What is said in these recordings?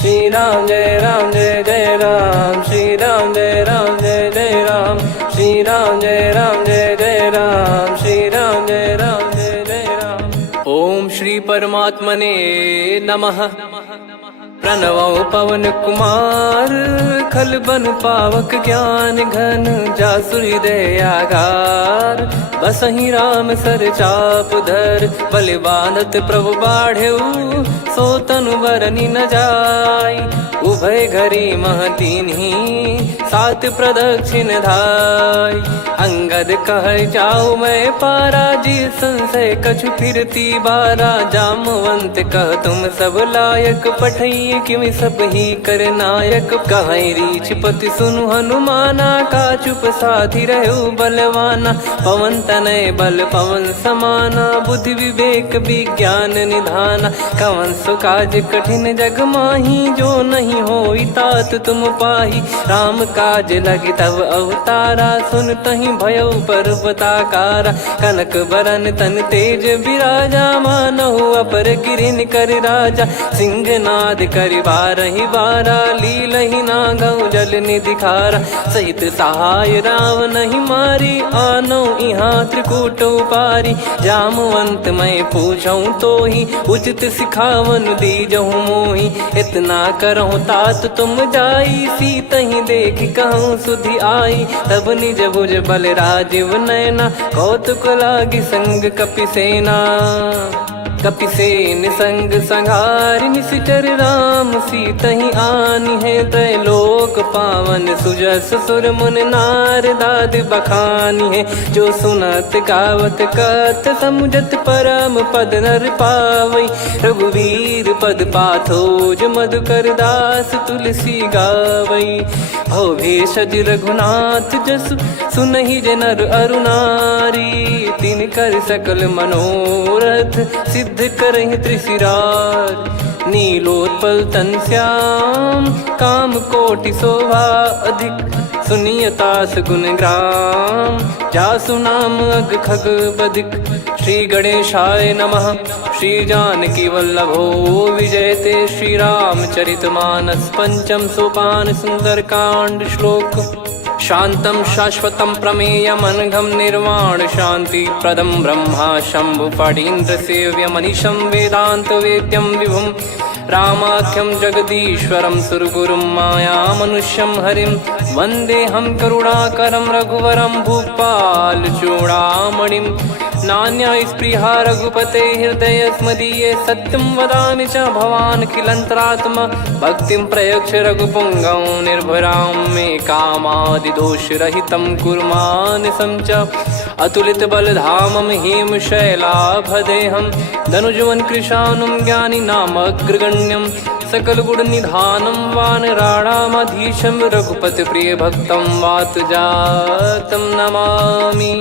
श्री राम जय जय राम, श्री राम जय जय राम, श्री राम जय जय राम, श्री राम जय जय राम। ओम श्री परमात्मने नमः। प्रणवो पवन कुमार, खल बन पावक ज्ञान घन, जासु हृदय आगार। बसहि राम सर चाप धर, बलि बांधत प्रभु बाढ़ेऊ, सो तनु बरनि न जाय। उभय घरी महतीन्ही, सात प्रदक्षिण धाय। अंगद कह जाऊ मैं पारा, जी संशय कछु फिरती बारा। जामवंत कह तुम सब लायक, पठई किमि सब ही कर नायक। कहीं रीछ पति सुनु हनुमाना, का चुप साधि रहु बलवाना। पवन तनय बल पवन समाना, बुद्धि विवेक विज्ञान निधाना। कवन सो काज कठिन जग माही, जो नहीं होई तात तुम पाही। राम काज लगी तब अवतारा, सुन तहि भयउ पर्वताकारा। कनक बरन तन तेज बिराजा, मानहु अपर गिरिन कर राजा। सिंहनाद करि बारहि बारा, लीलहि नागौ जल निधि खारा। सहित सहाय राम नहीं मारी, आनो इहाँ त्रिकूट उपारी। जामवंत मैं पूछऊँ तोहि, उचित सिखावन दीजहु मोहि। इतना करहु तात तुम जाई, सीतहि देख कहूँ सुधि आई। तब निज भुज बल राजीव नयना, कौतुक लागी संग कपिसेना। कपिसेन संग संघारि, निशिचर राम सीतहि आनी है। त्रैलोक पावन सुजस सुर मुन नार, दाद बखानी है। जो सुनत गावत कथ, समुझत परम पद नर पावई। रघुवीर पद पाथोज, मधुकर दास तुलसी गावई। भव भेषज रघुनाथ जसु, सुनहि जे नर अरु नारी। तिन कर सकल मनोरथ, सिद्ध करहि त्रिशिरार। नीलोत्पल तन श्याम, काम कोटि शोभा अधिक। सुनियतास गुण ग्राम, जासु नाम अग खग बदिक। श्री गणेशाय नमः। श्री जानकी वल्लभो विजयते, श्री रामचरित मानस। पंचम सोपान सुंदर कांड श्लोक। शांतं शाश्वतं प्रमेयमनघं, निर्वाण शांति प्रदं ब्रह्मा शंभु फणीन्द्र सेव्यमनिशं। वेदांत वेद्यं विभुं रामाख्यं जगदीश्वरं, सुरगुरुं माया मनुष्यं हरिं। वन्देऽहं करुणाकरं रघुवरं, भूपाल चूडामणिं। नान्या स्पृहा रघुपते हृदय स्मदीये, सत्यं वदामि च भवान् खिलन्तरात्मा। भक्तिं प्रयच्छ रघुपुङ्गं, निर्भरां मे कामादिदोषरहितं कुर्मानिसं च। अतुलित बलधामं हेमशैलाभदेहं, धनुजवन कृशानुं ज्ञानी नामग्रगण्यं। सकल गुण निधानं वानराणामधीशं, रघुपति प्रिय भक्तं वातजातं नमामि।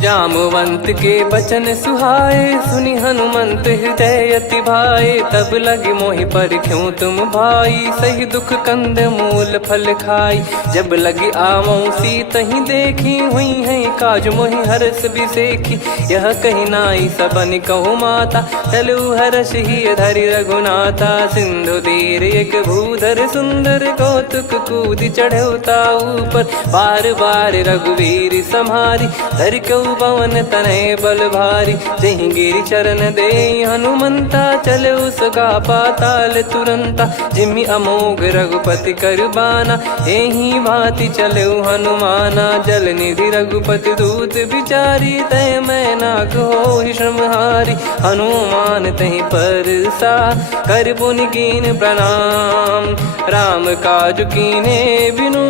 जामवंत के बचन सुहाए, सुनि हनुमंत हृदय अति भाए। तब लगे मोहि पर क्यों तुम भाई, सही दुख कंद मूल फल खाई। जब लगे आवऊं सीतहि देखी, हुई है काज मोहि हरस बिसेखी। यह कही नाई सबन कहु माता, चलु हरष ही धरि रघुनाथा। सिंधु तीर एक भूधर सुंदर, कौतुक कूद चढ़ौता ऊपर। बार बार रघुवीर सम्हारी, धर कऊ पवन तनय बल भारी। जहि गिरि चरण दे हनुमंता, चले उसका पाताल तुरंता। जिमि अमोघ रघुपति कर बाना, एहि भांति चले हनुमाना। जल निधि रघुपति दूत बिचारी, तय मैं नाग होहि श्रमहारी। हनुमान तहि परसा, कर पुनि कीन प्रणाम। राम काज कीने बिनु,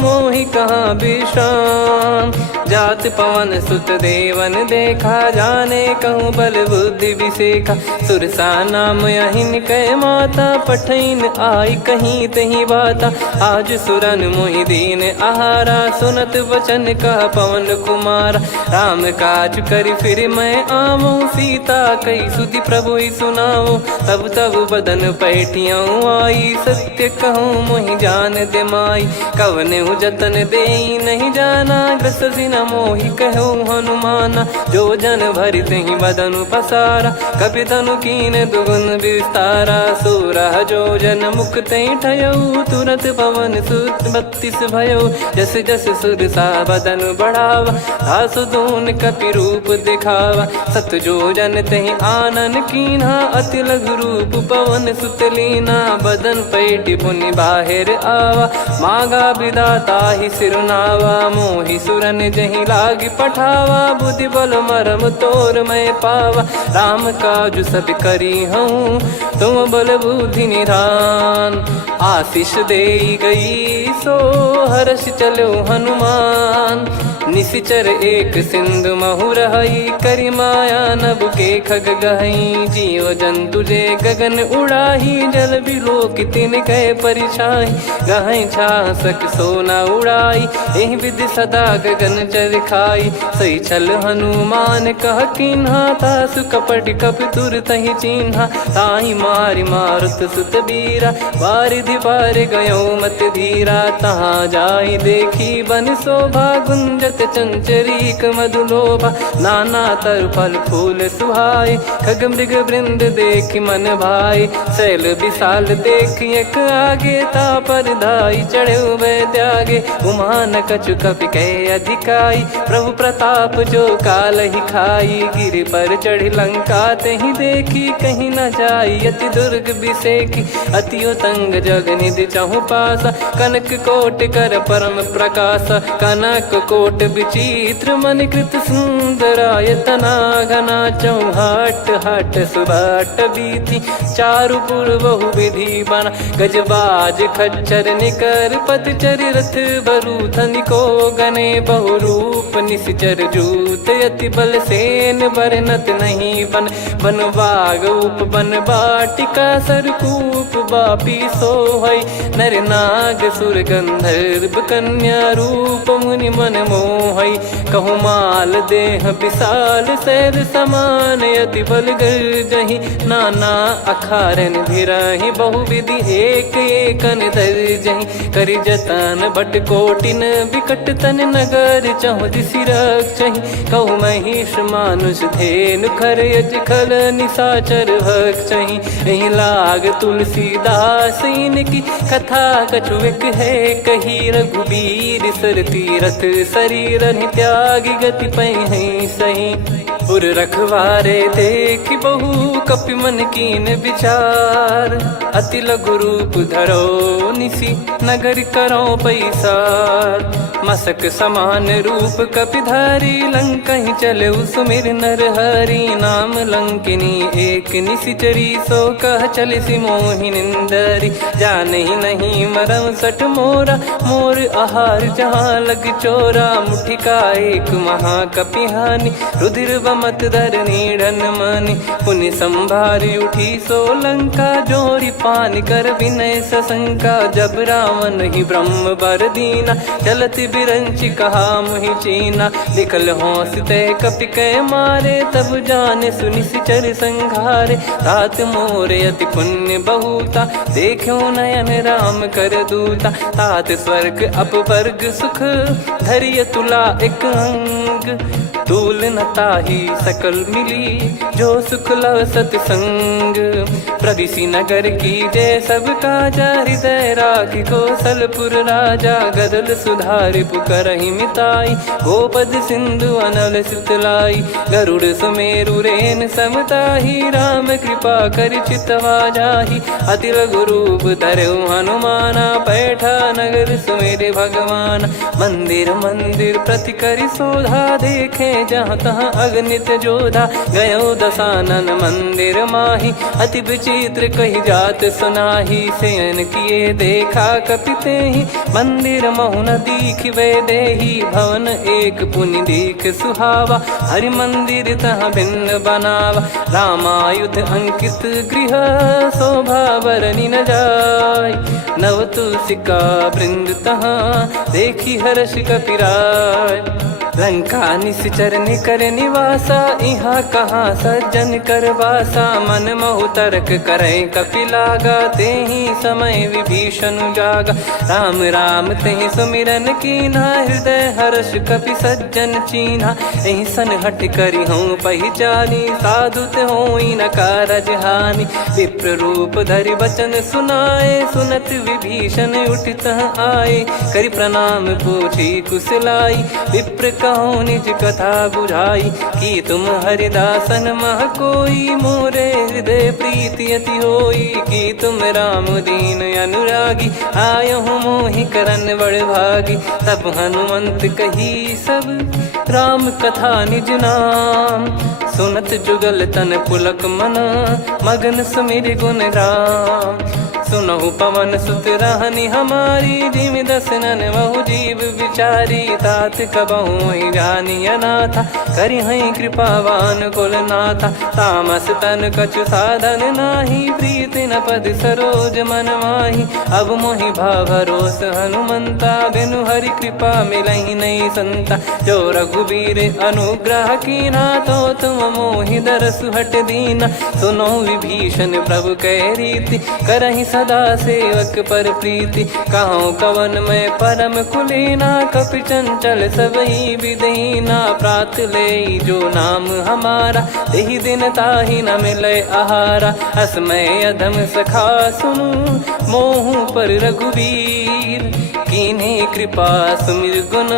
मोहि कहाँ विश्राम। जात पवन सुत देवन देखा, जाने कहूँ बल बुद्धि विसेखा। सुरसा नाम अहिन कै माता, पठैन आई कहीं तही बाता। आज सुरन मोहि दीन आहारा, सुनत वचन कह पवन कुमारा। राम काज करि फिर मैं आवऊं, सीता कई सुधि प्रभु ही सुनाओ। तब तब बदन पैठियाँ आई, सत्य कहूँ मोहि जान दे माई। कवने जतन दे नहीं जाना, ग्रसि न मोहि कहो हनुमाना। जो जन भरि तेहि बदनु पसारा, कपि तनु कीन दुगुन विस्तारा। सोरह जो जन मुख तेहि ठयऊ, तुरत पवन सुत 32 भयऊ। जस जस सुरसा बदन बढ़ावा, आसु दून कपि रूप दिखावा। सत जो जन तेहि आनन कीन्हा, अति लघु रूप पवन सुत लीना। बदन पैटि पुनि बाहिर आवा, मागा विधाता ही सिरुनावा। मोहि सुरन जहि लागी पठावा, बुद्धि बल मरम तोर मैं पावा। राम काजु सब करी हूँ, तुम बल बुद्धि निधान। आशीष देई गई सो हर्ष चलो हनुमान। निशिचर एक सिंधु महु रहई, करी माया नभ के खग गहई। जीव जंतु जे गगन उड़ाही, जल बिलोक तिन कह परिछाई। गहई छासक सोना उड़ाई, एहि विधि सदा गगन चर खाई। सही छल हनुमान कह कीन्हा, तासु कपट कप तुर तहि चिन्हा। ताहि मारि मारुत सुत बीरा, वारिधि पार गयो मत धीरा। तहाँ जाई देखी बन शोभा, गुंजत चंचरीक मधुलोभा। नाना तर फल फूल सुहाए, खग मृग वृंद देख मन भाई। शैल विशाल देख एक आगे, तापर धाई चढ़े वै त्यागे। उमान कछु कपि कह अधिकाई, प्रभु प्रताप जो काल ही खाई। गिर पर चढ़ी लंका तेहि देखी, कहीं न जाई अति दुर्ग बिसेकी। अति उतंग जग निधि चहु पासा, कनक कोट कर परम प्रकाश। कनक कोट विचित्र मन कृत सुंदरायतना। घना चौहाट हाट सुबाट बीती, चारु पुर बहु विधि बना। गजबाज खच्चर निकर पतचर, रथ बरु धनिको गने। बहु रूप निशिचर जूत, अति बल सेन बरनत नहीं बन। बन बाग उप बन बाटिका, सरकूप बापी सोहई। नर नाग सुर गंधर्व कन्या, रूप मुनि मन मोहई। कहु माल देह विशाल, शैल समान अति बल गर्जहि। नाना अखारन भिरहि, बहु विधि एक एकन दर्जहि। करि जतन बट कोटिन, बिकट तन नगर चहु दिसि रक्षहि। कहु महिष मानुष धेनु, खर यज खल निशाचर भक्षहि। एहि लाग तुलसीदास इनकी, कथा कछु एक है कही। रघुबीर सर तीरथ शरीर, त्यागी गति पै सही। पुर रखवारे देख बहु, कपि मन कीन विचार। अति लघु रूप धरो निसी, नगर करो पैसार। मसक समान रूप कपि धारी, लंकहि चले सुमिर नर हरि। नाम लंकिनी एक निशिचरी, सो कह चलिसि मोहि निंदरी। जानहि नहीं मरम सठ मोरा, मोर आहार जहाँ लग चोरा। मुठिका एक महाकपिहानि, रुधिर बमत धरनी ढन मानि। पुनि संभारी उठी सो लंका, जोरी पान कर विनय सशंका। जब रावण ही ब्रह्म बर दीना, चलत बिरंचि कहा मुहि चीना। लिखल होंस ते कपि कै मारे, तब जाने सुनिशिचर संघारे। तात मोरे अति पुण्य बहुता, देखो नयन राम कर दूता। तात स्वर्ग अपवर्ग सुख, धरिय तुला एक अंग। तूल न ताहि सकल मिली, जो सुख लव सतसंग। प्रविशि नगर की जय सब काजा, हृदय राखि कौशलपुर राजा। गदल सुधारि पुकरहि मिताई, गोपद सिंधु अनल सितलाई। गरुड़ सुमेरु रेन समताहि, राम कृपा करि चितवा जाहि। अति लघु रूप धरऊ हनुमाना, पैठा नगर सुमेरे भगवान। मंदिर मंदिर प्रति करि शोधा, देखे जहाँ तहाँ अगणित जोधा। गयो दशानन मंदिर माही, अति विचित्र कही जात सुनाही। शयन किए देखा कपि तेहि, मंदिर महु न दीख वे देही। भवन एक पुनि दीख सुहावा, हरि मंदिर तहाँ भिन्न बनावा। रामायुध अंकित गृह, शोभा बरनि न जाय। नव तुलसी का वृंद तहाँ, देखी हर्ष कपिराय। लंका निश्चर निकर निवासा, इहाँ कहाँ सज्जन कर वासा। मन महु तर्क करे कपिलागा, तेहि समय विभीषण जागा। राम राम तेहि सुमिरन कीन्हा, हृदय हर्ष कपि सज्जन चीन्हा। एहि सन हट करि हूँ पहिचानी, साधु ते होई न कारज हानि। विप्र रूप धरि वचन सुनाए, सुनत विभीषण उठित आए। करि प्रणाम पूछी कुशलाई, विप्र कहो निज कथा बुझाई। कि तुम हरिदासन मह कोई, मोरे हृदय प्रीति अति होई। कि तुम राम दीन अनुरागी, आयहु मोहि करन बड़ भागी। तब हनुमंत कही सब राम कथा निज नाम, सुनत जुगल तन पुलक मना, मगन सुमिर गुण राम। सुनहु पवन सुत रहनी हमारी, जिमि दसनन महु जीव विचारी। तात कबहु ही जानी अनाथा, करि हई कृपावान कुल नाथा। तामस तन कछु साधन नाही, प्रीति न पद सरोज मन माही। अब मोहि भाव भरोस हनुमंता, बिनु हरि कृपा मिलहि नहीं संता। जो रघुबीर अनुग्रह कीन्हा, तो तुम मोहि दरसु हट दीना। सुनो विभीषण प्रभु कह रीति, करहि सदा सेवक पर प्रीति। कहूँ कवन में परम कुलीना, कपि चंचल सबही विदहीना। प्रात ले जो नाम हमारा, तेहि दिन ताहि न मिले आहारा। असमय अधम सखा सुनु, मोहु पर रघुवीर। कीन्ही कृपा सुमिर गुण,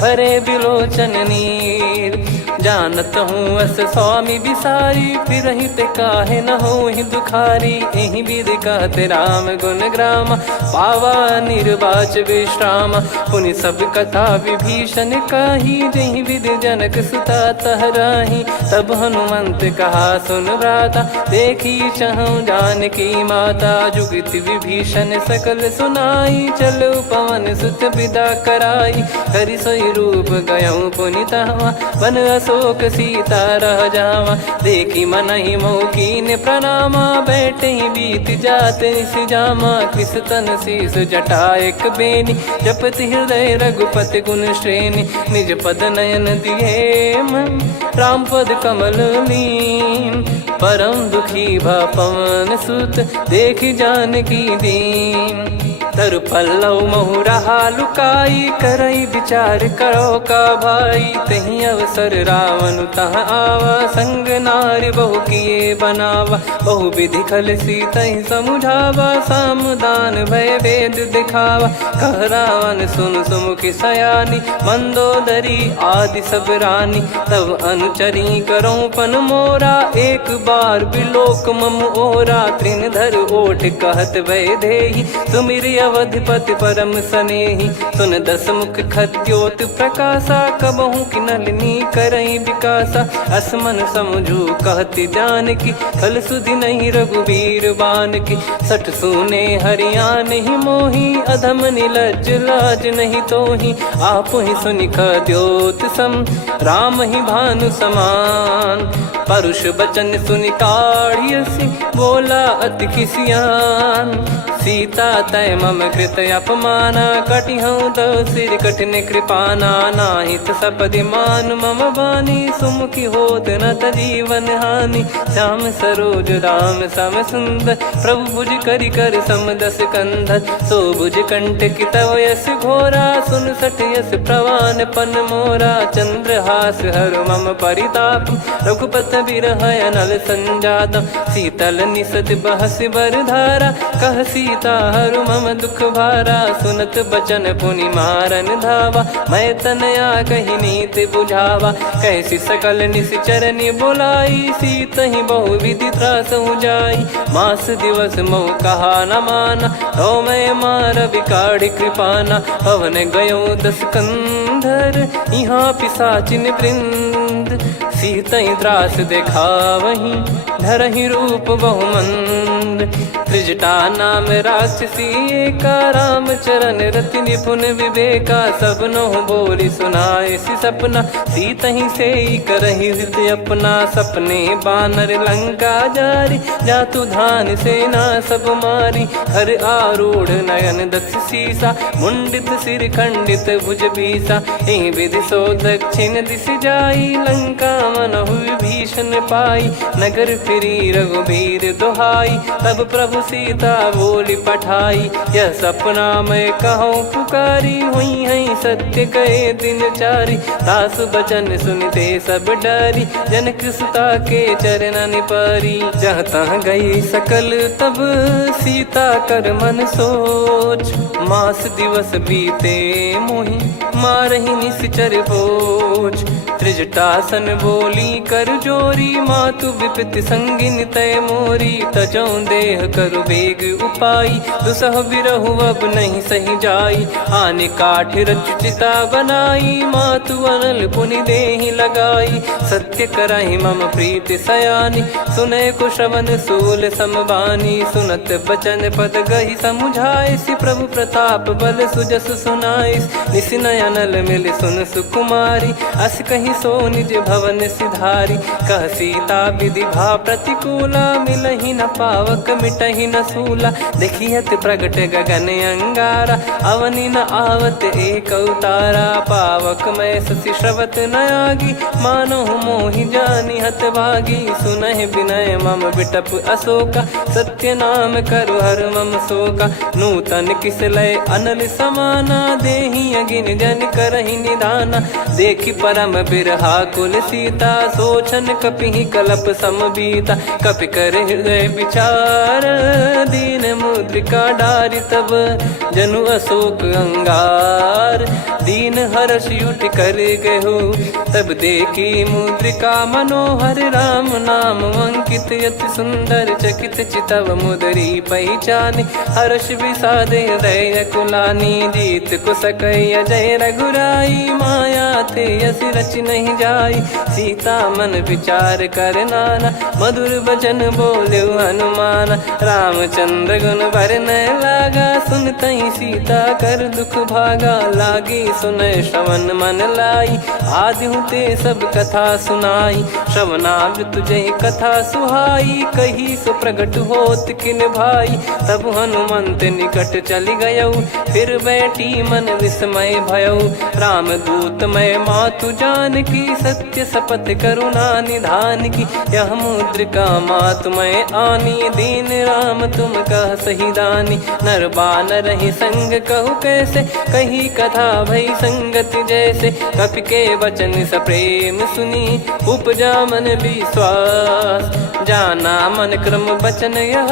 भरे बिलोचन नीर। जानत हूँ अस स्वामी बिसारी, फिरहि ते काहे न होहि दुखारी। एहि विधि कहते राम गुण ग्राम, पावा निर्वाच विश्राम। पुनि सब कथा विभीषण काही, जहि विधि जनक सुता तहराही। तब हनुमंत कहा सुन भ्राता, देखी चहु जानकी माता। जुगति विभीषण सकल सुनाई, चलो पवन सुत विदा कराई। करि सोई रूप गयऊँ पुनि तहवा, वन अशोक सीता रह जावा। देखी मनहि मोह कीन्ह प्रणामा, बैठे ही बीत जात निस जामा। कृस तन शीस जटा एक बेनी, जपति हृदय रघुपति गुण श्रेणी। निज पद नयन दिए मन, राम पद कमल लीन। परम दुखी भा पवन सुत, देखि जानकी दीन। तरु पल्लव महु रहा लुकाई, करई विचार करो का भाई। तहि अवसर रावण तह आवा, संग नारी बहु किए बनावा। बहु विधि खल सीतहि समुझावा, सामदान भय वेद दिखावा। कह रावण सुन सुमुखि सयानी, मंदोदरी आदि सब रानी। तब अनुचरी करो पन मोरा, एक बार बिलोक मम ओरा। तृण धर ओठ कहत भय देहि, सुमिर अवधिपति परम सनेहि। सुन दस मुख खद्योत प्रकाशा, कबहु कि नलिनी करई विकासा। असमन समझू कहति जानकी, खल सुधि नहीं रघुवीर बानकी। सठ सुने हरियाण ही मोही, अधम निलज्ज लाज नहीं तोही। आप ही सुनि खद्योत सम, राम ही भानु समान। परुष बचन सुनि काढ़ियसि, बोला अति किसियान। सीता तय मम कृत अपमाना, कटिहऊँ तव सिर कठिन कृपाना। नाहित सपदि मान मम बानी, सुमुखी होत न जीवन हानि। श्याम सरोज राम सम सुंदर, प्रभु भुज करि कर सम दस कंधर। सो भुज कंठ की तव यस घोरा, सुन सठ यस प्रवान पन मोरा। चंद्रहास हर मम परिताप, रघुपत बिरह अनल संजातम। शीतल निसत बहस बर धारा, कह सीता हरु मम दुख भारा। सुनत बचन पुनि मारन धावा, मैं तनया कहि नीति बुझावा। कैसी सकल निश्चरनि बुलाई, सीतहि बहु विधि त्रासहु जाई। मास दिवस मोह कहा न माना, तो मैं मार बिकाढ़ि कृपाना। पवन गयो दस कंधर, यहाँ पिशाचिन वृंद। मंद, सीतई त्रास देखावहीं धरहि रूप बहुमंद। त्रिजटा नाम राक्षसी एका, राम चरण रति निपुण विवेका। सबनो बोली सुनाए सि सपना, सीतहि से करहि हृद अपना। सपने बानर लंका जारी, जातु धान सेना सब मारी। हर आरूढ़ नयन दक्ष सीसा, मुंडित सिर खंडित भुज बीसा। एहि विधि सो दक्षिण दिश जाई, लंका मनहु विभीषण पाई। नगर फिरी रघुबीर दुहाई, तब प्रभु सीता बोली पठाई। यह सपना मैं कहूँ पुकारी, हुई है सत्य कहे दिन चारी। दास बचन सुनते सब डरी, जनक सुता के चरण परी। जहाँ तहाँ गई सकल तब सीता कर मन सोच। मास दिवस बीते मोहि मारहि निश्चर बोझ। त्रिजटासन बोली कर जोरी, मातु विपत्ति संगिन तय मोरी। तजौ देह करु बेग उपाई, दुसह बिरहु अब नहीं सही जाई। आने काठ रचिता बनाई, मातु अनल पुनि देहि लगाई। सत्य करहि मम प्रीति सयानी, सुनय को श्रवण सूल समबानी। सुनत बचन पद गहि समुझाए, सि प्रभु प्रताप बल सुजस सुनाइस। निस नयनल मिल सुन सुकुमारी, अस कहि सो निज भवन सिधारी। कह सीता विधि भा प्रतिकूला, मिलहि न पावक मिटहि न सूला। देखियत प्रगट गगन अंगारा, अवनि न आवत एक अवतारा। पावक मैं शशि श्रवत न आगी, मानो मोहि जानि हत भागी। सुनहि विनय मम बिटप अशोका, सत्य नाम करु हर मम शोका। नूतन किस लय अनल समाना, देहि अगिन जन करहि निदाना। देखि परम बिरहा कुल सीता, सोचन कपिहि कलप समबीता। कपि कर हृदय विचार, दीन मुद्रिका डारि तब जनु अशोक अंगार। दीन हर्ष उठ कर गहु, तब देखी मुद्रिका मनोहर। राम नाम अंकित अति सुंदर, चकित चितव मुदरी पहचान। हर्ष विषाद हृदय कुलानी, जीत को सकय जय रघुराई। माया थे यस रच नहीं जाई, सीता मन विचार कर नाना। मधुर बचन बोले हनुमान, रामचंद्र गुण बरनै लागा। सुनतहि सीता कर दुख भागा, लागी सुनय श्रवण मन लाई। आदि ते सब कथा सुनाई, श्रवणामृत जय कथा सुहाई। कही सो प्रगट होत किन भाई, तब हनुमंत निकट चली गयौ। फिर बैठी मन विस्मय भयौ, राम दूत मैं मातु जानकी। सत्य शपथ करुणा निधान की, यह मुद्रिका मातु मैं आनी। दीन राम तुम कह सही दानी, नर बानर ही संग कहु कैसे। कही कथा भई संगति जैसे, कपि के वचन सप्रेम सुनी। उपजा मन विश्वास, जाना मन क्रम बचन यह।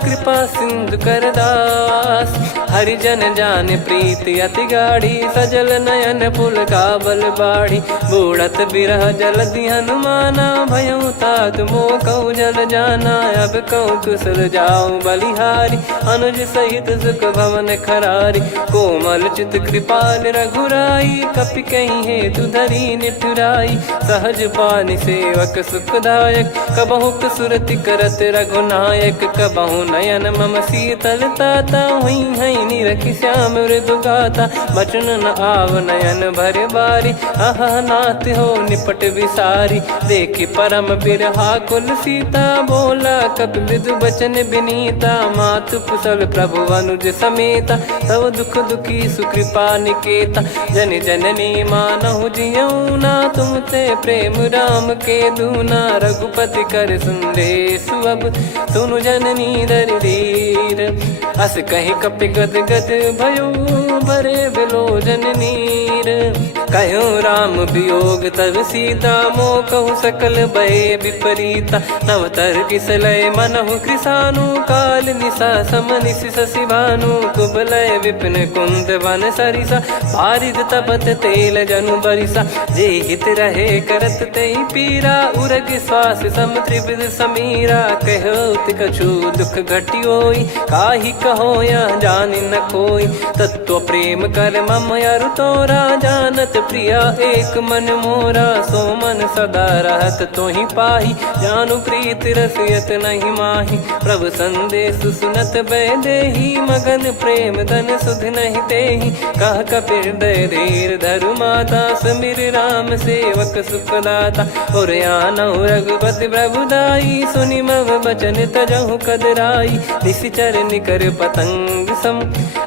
कृपा सिंधु कर दास, हरिजन जान प्रीति अति गाढ़ी। सजल नयन पुल का बल बाढ़ी, बूढ़त बिरह जल दी हनुमाना। भयउ तात मोह कहु जल जाना, अब कहु कुशल जाऊं बलिहारी। अनुज सहित सुख भवन खरारी, कोमल चित कृपाल रघुराई। कपि कहीं हेतु धरी निठुराई, सहज पानि सेवक सुखदायक। कबहु सुरति करत रघुनायक, कबहु नयन मम शीतल ताता। हुई है निरखि श्याम मृदु गाता, बचन न आव नयन भर बारी। आहा नाथ हो निपट विसारी, देखि परम बिरहा कुल सीता। बोला कपि मृदु बचन बिनीता, मातु कुशल प्रभु अनुज समेता। तव दुख दुखी सुकृपा निकेता, जन जननी मानहु जियऊ ना। तुम ते प्रेम राम के दूना, रघुपति कर संदेश अब सुनु जननी दर धीर। अस कहि कपि गद गद भयो, भरे बिलोचन नीर। कहो राम वियोग तब सीता, मोह कहु सकल भय विपरीता। नवतर किसलय मनहु कृसानु, काल निशा समनिशि शशि भानु। कुबलय विपिन कुंद वन सरिसा, पारिद तपत तेल जनु बरिसा। जे हित रहे करत तेहि पीरा, उरग श्वास सम त्रिविध समीरा। कहो कछु दुख घटियोई, काहि कहो या जान न कोई। तत्व प्रेम कर मम अरु तोरा, जानत प्रिया एक मन मोरा। सो मन सदा रहत तो ही पाही, जानु प्रीत रसियत नहीं माही। प्रभु संदेश सुनत बैदेही, मगन प्रेम धन सुध नहीं तेही। कह कपिर दय धीर धरु माता, समिर राम सेवक सुखदाता। और आनौ रघुपति प्रभुदाई, सुनि मव बचन तजहु कदराई। निशिचर निकर पतंग सम,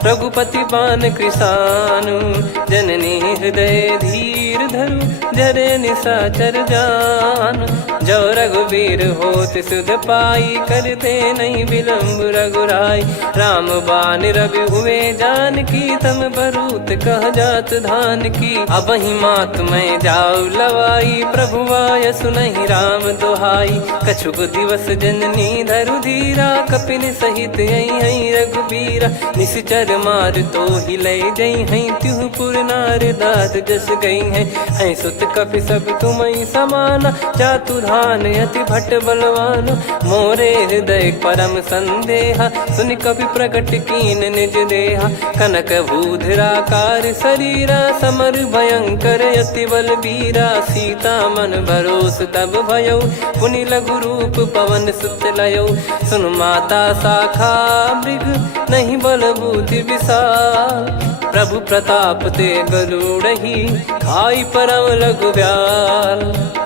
रघुपति पान कृसानु। जननी हृदय धीर धरु, जरे निशाचर जान। जो रघुवीर होत सुध पाई, करते नहीं विलम्ब रघुराई। राम बान रवि हुए जानकी, तम बरूत कह जात धान की। अब ही मात मैं जाऊ लवाई, प्रभु आय सुनहि राम दोहाई। कछुक दिवस जननी धरु धीरा, कपिन सहित यही रघुबीरा। निशिचर मार तो ही ले जई हैं, त्युह पुर नार दाद जस गई हैं। सुत कपि सब तुमहि समाना, जातु धान अति भट बलवान। मोरे हृदय परम संदेहा, सुनि कपि प्रकट कीन निज देहा। कनक भूधराकार शरीरा, समर भयंकर अति बलबीरा। सीता मन भरोस तब भयउ, पुनि लघु रूप पवन सुत लयउ। सुन माता शाखा मृग, नहीं बल बुद्धि विशाल। प्रभु प्रताप ते गरुड़ही, खाई परम लघु ब्याल।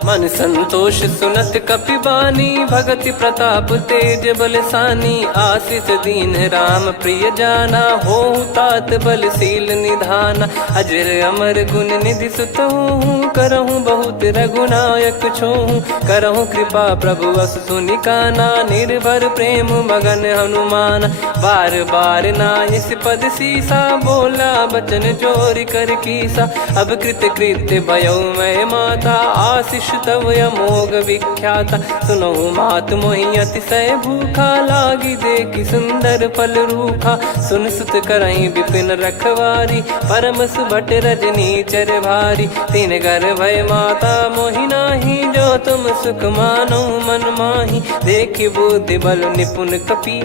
मन संतोष सुनत कपि बानी, भगति प्रताप तेज बलसानी। आशीष दीन राम प्रिय जाना, होहु तात बलशील निधाना। अजर अमर गुण निधि सुतहु, करहु बहुत रघुनायक छोहु। करहु कृपा प्रभु अस सुनि काना, निर्भर प्रेम मगन हनुमान। बार बार नायस पद सीसा, बोला बचन चोरी कर कीसा। अब कृत कृत्य भयउ मैं माता, आशीष तव अमोघ विख्याता। सुनहु मात मोहि अतिशय भूखा, लागी देखि सुंदर फल रूखा। सुन सुत करहि विपिन रखवारी, परम सुभट रजनी चर भारी। तीन घर भय माता मोहि नाही, जो तुम सुख मानो मन माही। देखि बुद्धि बल निपुण कपि,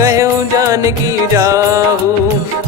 कहु जानकी जाहु।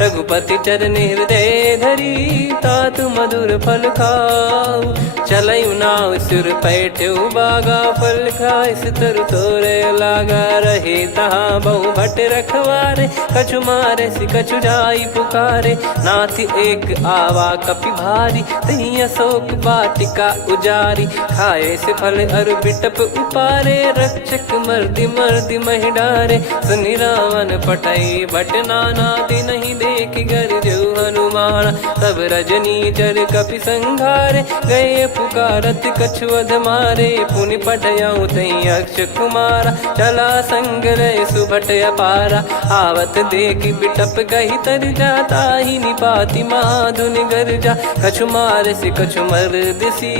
रघुपति चरण हृदय धरी, तात मधुर फल खाऊ। चलयु नाव सुर पैठ्यु बागा, फल खाइस तरु तोरे लागा। रहे तहाँ बहु भट रखवारे, कछु मारे सि कछु जाई पुकारे। नाथ एक आवा कपि भारी, तही अशोक वाटिका उजारी। खाए से फल अरु बिटप उपारे, रक्षक मर्दि मर्दि महि डारे। सुनि रावण पटई भट नाना, तिनहि देखि गरजउ हनुमान। तब रजनी चर कपि संघारे, गए पुकारत कछु अध मारे। पुनि पठयउ तई अक्ष कुमारा, चला संग रहे सुभट अपारा। आवत देखि बिटप गही तर जाता, ही निपाति महाधुनि गर्जा। कछु मार से कछु मर्दिसी,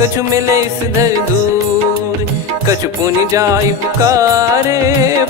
कछु मिले इस धर दूर। कछु पुनि जाई पुकारे,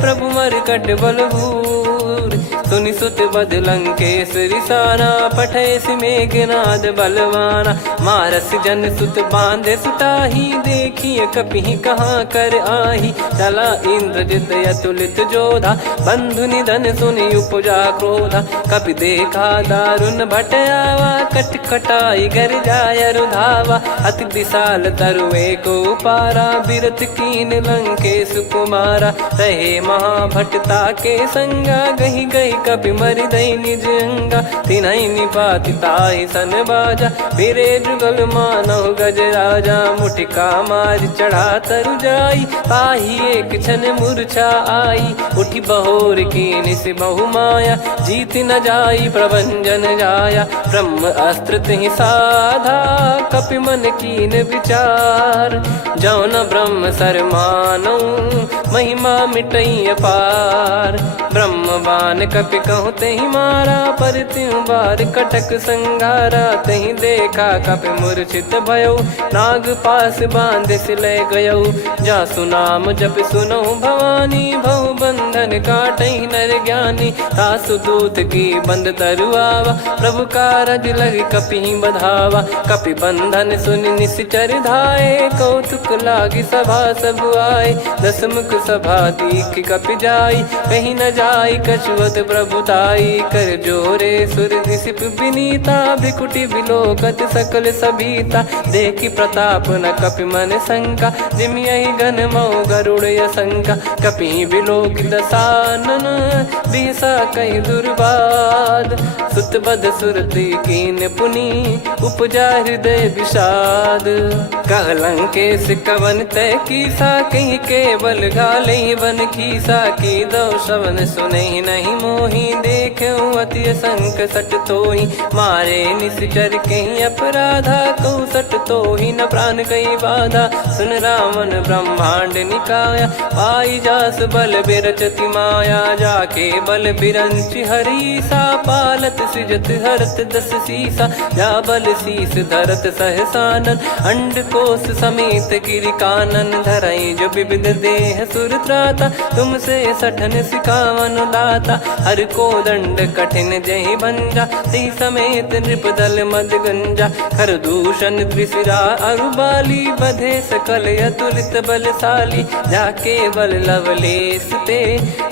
प्रभु मरकट बलभूर। सुनि सुत बद लंकेश्वरी साना, पठय मेघनाद बलवाना। मारस जन सुत बांधे सुताही, देखिए कपि कहाँ कर आही। चला इंद्रजित अतुलित जोधा, बंधु निधन सुनि उपजा क्रोधा। कपि देखा दारुण भट आवा, कट कटाई गर जाय रुधावा। अति विशाल तरुए को पारा, बिरत कीन लंकेश कुमारा। रहे महाभटता के संगा, गही गही कपि मरि दई निज अंगा। तिन्हि निपाति ताहि सन बाजा, फिरे जुगल मानव गज राजा। मुटिका मार चढ़ा तरु जाई, ताहि एक क्षण मूर्छा आई। उठि बहोर कीन से बहु माया, जीत न जाई प्रभंजन जाया। ब्रह्म अस्त्र तिहि साधा, कपि मन कीन विचार। जौ न ब्रह्म सर मानौ, महिमा मिटई अपार। ब्रह्म बान कपि कहु तहि मारा, पर त्यों बार कटक संगारा। तहि देखा कपि मूर्छित भयउ, नाग पास बांध सिले गयउ। जासु नाम जप सुनहु भवानी, भव बंधन काटहि नर ज्ञानी। तासु दूत की बंद तरुआवा, प्रभु कारज लग कपि बधावा। कपि बंधन सुनि निश्चर धाये, कौतुक लागी सभा सब आए। दस मुख सभा दीख कपि जाई, कहीं न जाई कछुवत प्रभुताई। कर जोरे सुर दिसिप विनीता, भ्रिकुटि बिलोकत सकल सबीता। देखि प्रताप न कपि मन शंका, जिमियहि गन मऊ गरुड़ असंका। कपि बिलोक दसानन, बिहसा कहि दुर्वाद। सुत बध सुरति कीन पुनि, उपजा हृदय विषाद। कहलंकेश कवन तय कीसा, कहीं केवल गाले बन खीसा। की दो श्रवण सुने नहीं मोही, देखे अति संक सट तोही। मारे निश्चर कहीं अपराधा, कहूँ सट तोही न प्राण कहीं बाधा। सुन रावण ब्रह्मांड निकाया, पाई जास बल बिरचति माया। जाके बल बिरंच हरीसा, पालत सृजत हरत दस सीसा। जा बल शीस धरत सहसानन, अंड कोश समेत गिरि कानन। धरई जो विविध देह सुर त्राता, तुमसे सठन सिखावन दाता। हर को दंड कठिन जहि भंजा, ती समेत नृप दल मद गंजा। खर दूषण त्रिशिरा अरुबाली, बधे सकल अतुलित बलशाली। जाके बल लवलेश ते,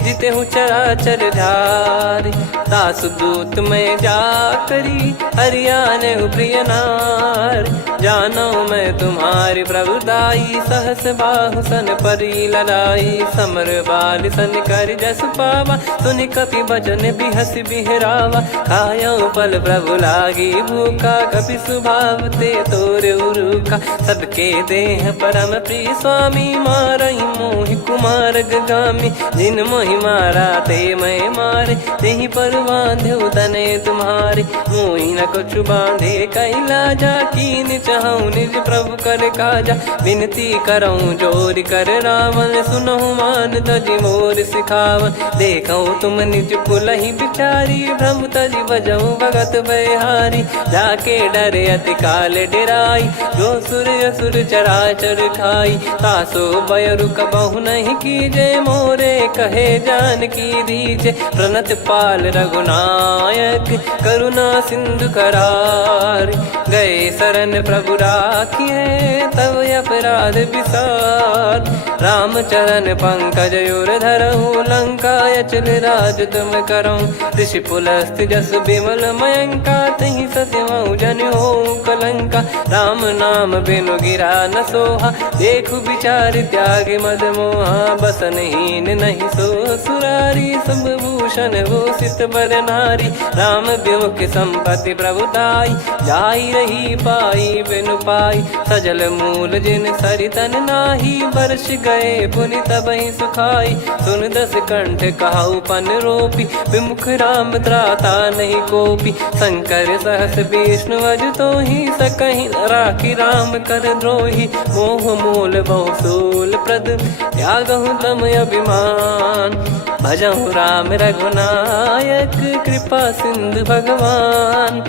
जिते हूँ चराचर धारी। दास दूत में जा करी, हरियाने प्रिय नार। जानो मैं तुम्हारी प्रभुताई, सहस बाहु सन परी लड़ाई। समर बाल सन कर जस पावा, सुनि कपि भजन बिहस बिहरावा। खायो पल प्रभु लागी भूखा, कपि स्वभाव ते तोर उरुखा। सबके देह परम प्रिय स्वामी, मारई मोहि कुमार गगामी। जिन मोहि मारा ते मैं मारे, तेहि पर बांधो तने तुम्हारे। मोहि न कुछ बांधे कैलाजा, कीन चाहूँ निज प्रभु कर काजा। विनती करऊँ जोर कर रावण, सुनहु मान तजि मोर सिखावन। देखऊँ तुम निज पुलहि बिचारी, भ्रम तजि बजऊँ भगत बहारी। जाके डरे अति काल डेराई, जो सुर असुर चराचर खाई। तासो बयरु कबहु नहीं कीजे, मोरे कहे जान की दीजे। प्रणत पाल रघुनायक, करुणा सिंधु करार। गए शरण प्रभु राखिए, तब अपराध विसार। राम चरण पंकज उर धरऊँ, लंका अचल राज तुम करऊँ। ऋषि पुलस्त जस विमल मयंका, तहि सत्यमऊ जन हो कलंका। राम नाम बिनु गिरा न सोहा, देखु विचार त्याग मद मोहा। बसनहीन नहीं सो सुरारी, सब भूषण भूषित बर नारी। राम विमुख संपत्ति प्रभुताई, जाई रही पाई बिनु पाई। सजल मूल जिन सरितन नाही, वर्ष गए पुनि तबहि सुखाई। सुन दस कंठ कहाऊ पन रोपी, विमुख राम त्राता नहीं कोपी। शंकर सहस विष्णु अज तोहि, सकहि न राखी राम कर द्रोही। मोह मूल बहु सूल प्रद, त्यागहु तम अभिमान। भजहु राम रघुनायक, कृपा सिंधु भगवान।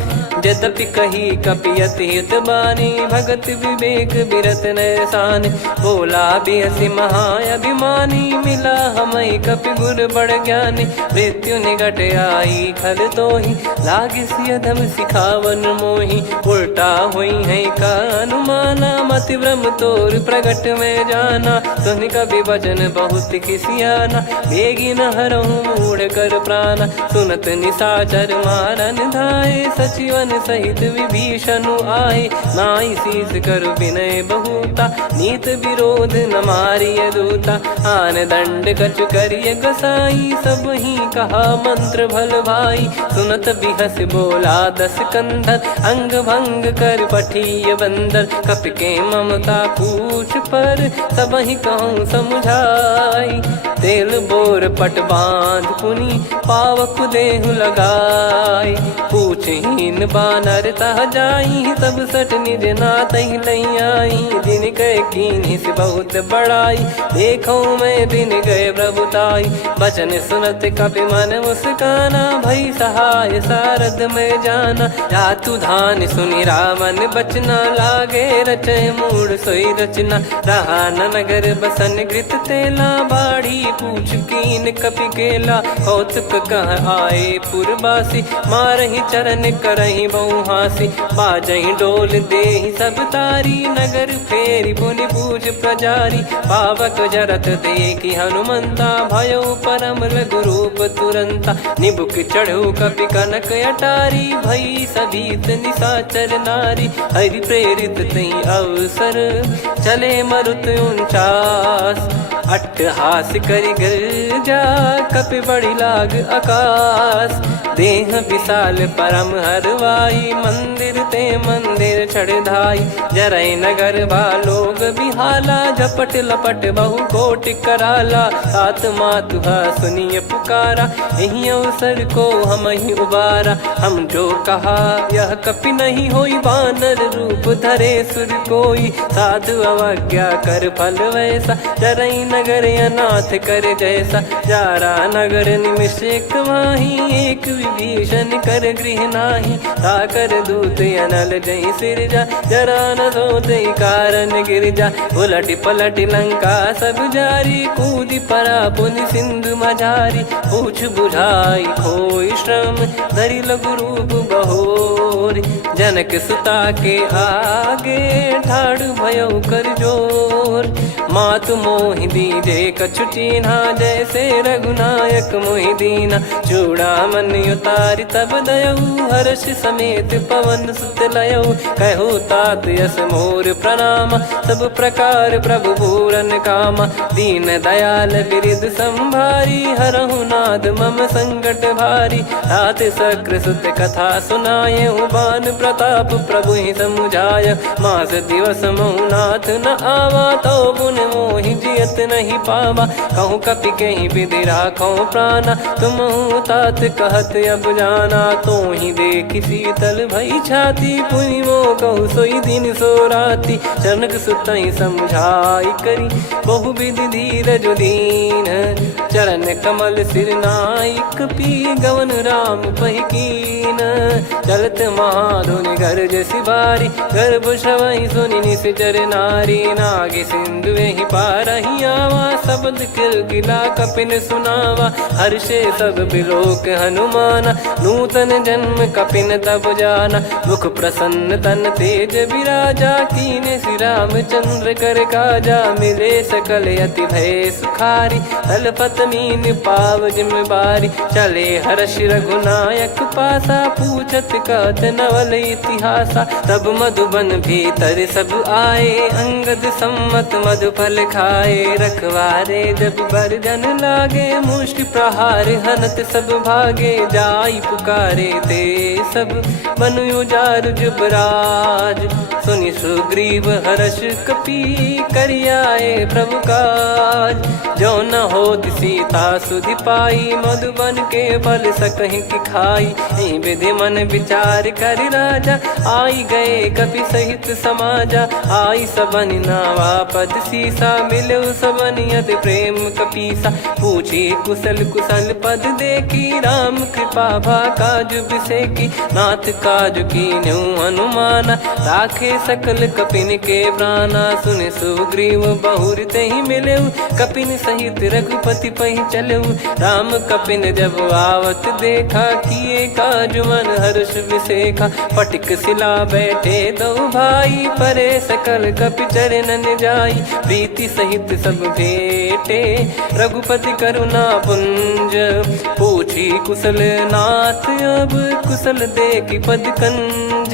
यद्यपि कही कपियति हित बानी, भगत विवेक बिरत नैसान। बोला बिहसि महाअभिमानी, मिला हमई कपि गुर बड़ ज्ञानी। मृत्यु निकट आई खल तोहि, लागिसि अधम सिखावन मोहि। उल्टा हुई है का अनुमाना, मति भ्रम तोर प्रगट में जाना। सुन कवि वचन बहुत खिसियाना, बेगी न हरहु मूढ़ कर प्राणा। सुनत निशाचर मारन धाये, सचिवन सहित विभीषणु आए। नाई शीस कर विनय बहुता, नीत विरोध न मारिय दूता। आन दंड कछु करिय गसाई, सब ही कहा मंत्र भल भाई। सुनत बिहस बोला दस कंधर, अंग भंग कर पठिय बंदर। कपि के ममता पूछ पर, सब ही कहूँ समुझाई। तेल बोर पट बांध पुनि, पावक देहु लगाई। पूछहीन बानर तह जाई, सब सट निज नातहि लई आई। दिन गए कीन्ही से बहुत बड़ाई, देखो मैं दिन गए प्रभुताई। बचन सुनत कपि मन मुस्काना, भई सहाय सारद में जाना। जातु धान सुनि रावण बचना, लागे रचय मूढ़ सोई रचना। रहा न नगर बसन घृत तेला, बाढ़ी पूछ कीन कपि केला कौतुक कह आए पुरबासी मारही चरण करही बहु हासी बाजही डोल देहि सब तारी नगर फेरी पुनि पूज प्रजारी पावक जरत देखी हनुमंता भयो परम लघु रूप तुरंता निबुक चढ़ू कपि कनक अटारी भई सभीत निशाचर नारी हरि प्रेरित तई अवसर चले मरुत 49 अट्टहास करि गिरजा कपि बड़ी लाग आकाश देह विशाल परम हरवाई मंदिर ते मंदिर चढ़ाई जरई नगर बालोग बिहाला झपट लपट बहु कोट कराला सात मातुहा सुनिय पुकारा यही अवसर को हम ही उबारा हम जो कहा यह कपि नहीं होई बानर रूप धरे सुर कोई साधु अवज्ञा कर फल वैसा जरई नगर अनाथ कर जैसा जारा नगर निमिष एक माही एक विभीषण कर गृह नाही ताकर दूत अनल जय सिरजा जरा न सोते कारण गिरजा उलट पलट लंका सब जारी कूदी परा पुनि सिंधु मझारी पूछ बुझाई खोई श्रम धरि लघु रूप बहोरी जनक सुता के आगे ठाड़ भयो कर जोर मातु मोहि दीजे कछु चीन्हा जैसे रघुनायक मोहि दीना चूड़ामन उतारि तब दयऊ हर्ष समेत पवन सुत लयऊ कहु तात यस मोर प्रणाम सब प्रकार प्रभु पूरन कामा दीन दयाल बिरिद संभारी हरहु नाद मम संकट भारी तात सक्र सुत कथा सुनाये बान प्रताप प्रभु ही समुझाय मास दिवस महु नाथ न आवा तो पुन मोहि जियत नहीं पावा कहूँ कपि कहीं विधि राखो प्राणा तुम तात कहत अब जाना तो ही देख शीतल भई छाती पुनि मो कहु सोई दिन सो राती जनक सुतई समझाई करी बहु विधि धीरज दीन चरण कमल सिर नाइक पी गवन राम पहिकीन चलत महाधुनि गर्ज सिबारी गर्भ श्रवहि सुनि निश्चर नारी नागे सिंधु ही पारही आवा शब्द किलकिला कपिन सुनावा हर्षे सब बिलोक हनुमाना नूतन जन्म कपिन तब जाना मुख प्रसन्न तन तेज विराजा कीने श्री रामचंद्र कर काजा मिले सकल अति भय सुखारी तलपत मीन पाव जिम्मेवारी चले हर्ष रघुनायक पासा पूछत कहत नवल इतिहासा तब मधुबन भीतर सब आए अंगद सम्मत मधुफल खाए रखवारे जब बरजन लागे मुष्टि प्रहार हनत सब भागे जाई पुकारे ते सब मनु उजार जुबराज सुनि सुग्रीव हर्ष कपि करियाए प्रभु काज जो न हो सीता सुधि पाई मधुबन के फल सकहि की खाई विधि मन विचार कर राजा आई गए कपि सहित समाजा आई सबन नावा पद सीसा मिलो सबनियत प्रेम कपीसा पूछी कुशल कुशल पद देखी राम कृपा भा काज बिसेकी नाथ काज की न्यू हनुमाना राखे सकल कपिन के प्राणा सुन सुग्रीव बहुर ते ही मिले कपिन सहित रघुपति पहि चले राम कपिन जब आवत देखा किए काज मन हर्ष विसेखा पटिक सिला बैठे दो भाई परे सकल कपि चरणन जाई प्रीति सहित सब भेटे रघुपति करुणा पुंज पूछी कुशल नाथ अब कुशल देखी पद कंज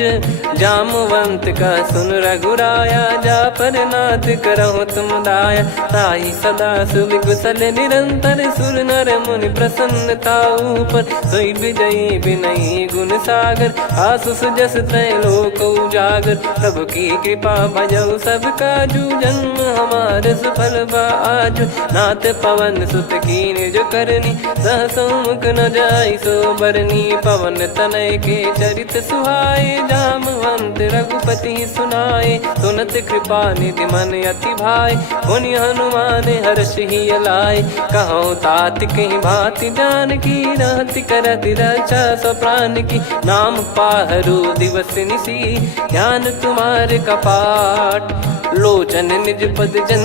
जामवंत का सुन रघुराया जा पर नाथ करहु तुम दाया ताई सदा सुभि कुशल निरंतर सुर नर मुनि प्रसन्नता ऊपर सोई विजयी विनयी गुण सागर आसु सुजस त्रैलोक उजागर प्रभु की कृपा भजऊ सब काजू जन्म हमार सफल बाजू नाथ पवन सुत कीन जो करनी सहसो मुख न जाई सो बरनी पवन तनय के चरित सुहाए जामवंत रघुपति सुनाए सुनत कृपा निधि मन अति भाई पुनि हनुमान हर्ष ही लाए कहो तात कहीं भांति जान की रहति करति रक्षा सो प्राण की नाम पाहरू दिवस निसी ध्यान तुम्हारे कपाट लोचन निज पद जन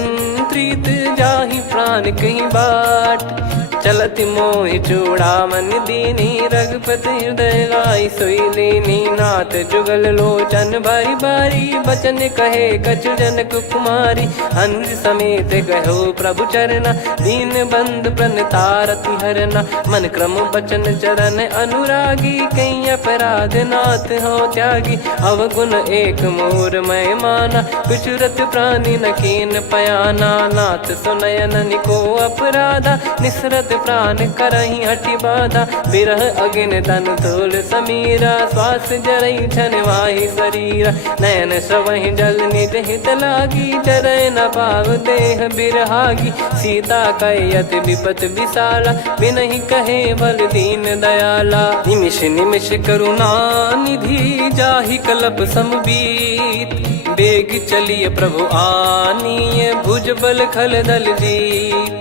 प्रीत जाहि प्राण कहीं बाट। चलत मोहि चूड़ामन दीनी रघुपति हृदय लाई सोई लीनी। नाथ जुगल लोचन बारी बारी बचन कहे कछु जनक कुमारी। हंस समेत गहो प्रभु चरना दीन बंद प्रणतारति हरना। मन क्रम बचन चरण अनुरागी कहीं अपराध नाथ हो त्यागी। अवगुण एक मोर मैं माना विचुरत प्राणी न कीन पयाना। नाथ सुनयन निको अपराधा निसरत प्राण करही हटि बाधा। बिरह अगिन तन तोल समीरा श्वास जरई छन वाहि शरीरा। नयन सवहि जल निज हित लागी चरय न पाव देह बिरहागी। सीता कयत विपत विशाला बिनहि कहे बल दीन दयाला। निमिष निमिष करुणा निधि जाहि कलप समबीत। बेग चलिए प्रभु आनीय भुज बल खल दल जीत।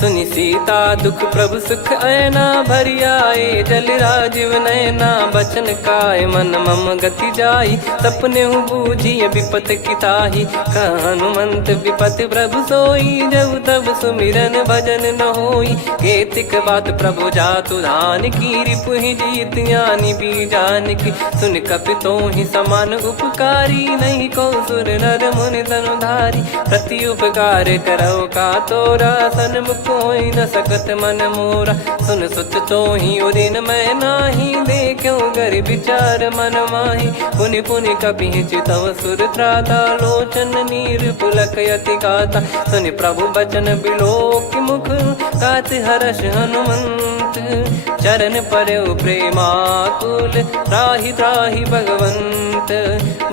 सुनि सीता दुख प्रभु सुख ऐना भरि आए जल राजीव नैना। बचन काय मन मम गति जाई सपने बूझी विपत किताही। हनुमंत विपत प्रभु सोई जब तब सुमिरन भजन न होई। केतिक बात प्रभु जातु धान की रिपुहि जीत ज्ञानी बीजान की। सुन कपितो ही समान उपकारी नहीं को सुर नर मुनि तनुधारी। प्रति उपकार करो का तोरा सन्मुख कोई न सकत मन मोरा। सुन सुत तो ही उदिन मैं नाही देखो गर विचार मन माही। पुनि पुनि कपि चितव सुर त्राता लोचन नीर पुलक यति गाता। सुनि प्रभु बचन बिलोक मुख गात हर्ष हनुमंत। चरण परयो प्रेमाकुल त्राहि त्राहि भगवंत।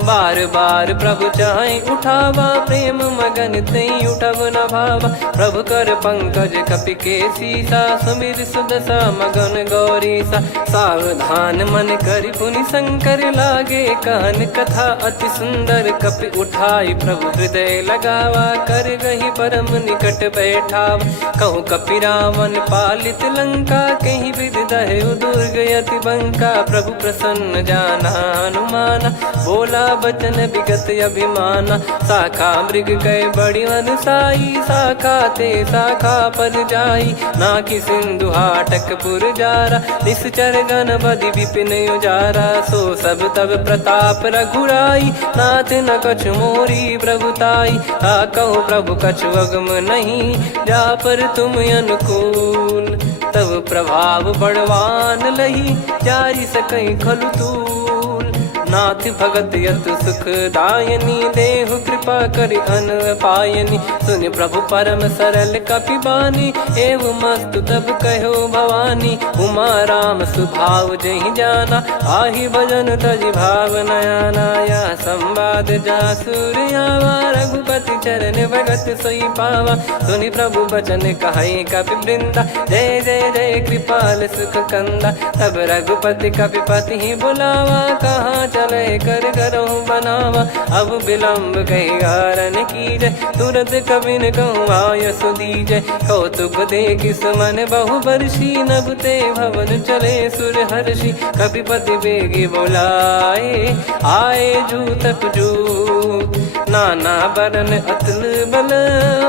बार बार प्रभु चाहि उठावा प्रेम मगन तई उठब न भावा। प्रभु कर पंकज कपि के सीसा सुमिर सुदशा मगन गौरीसा। सावधान मन करि पुनि शंकर लागे कहन कथा अति सुंदर। कपि उठाई प्रभु हृदय लगावा कर गही परम निकट बैठावा। कहूँ कपि रावण पालित लंका कहीं विधि दहु दुर्ग यति बंका। प्रभु प्रसन्न जाना हनुमाना बोला बचन विगत अभिमाना। शाखा मृग गए बड़ी अनुसाई शाखा ते शाखा पर जाई। ना कि सिंधु हाटक पुर जारा निश्चर गण बदि विपिन उजारा। सो सब तब प्रताप रघुराई नाथ न कछु मोरी प्रभुताई। कहूँ प्रभु कछु अगम नहीं जा पर तुम अनुकूल। तब प्रभाव बड़वान लही जारी सकई खलु तूल। नाथ भगत यत सुख दायनी देहु कृपा करि अन पायनी। सुन प्रभु परम सरल कपि बानी एवं मस्तु तब कहो भवानी। उमा राम सुभाव जहि जाना आहि भजन तजि भाव नयाना। या संवाद जासुर आवा रघुपति चरण भगत सोई पावा। सुनि प्रभु बचन कहै कपि वृंदा जय जय जय कृपाल सुख कंदा। तब रघुपति कपि पति बुलावा कहाँ चले कर करहु बनावा। अब विलम्ब कही कारण कीजय तुरत कबिन कहूँ आयस दीजय। कौतुक देख सुमन बहु बरसी नभ ते भवन चले सुर हर्षि। कपिपति बेगी बोलाए आए जूतक जूत। नाना बरन अतुल बल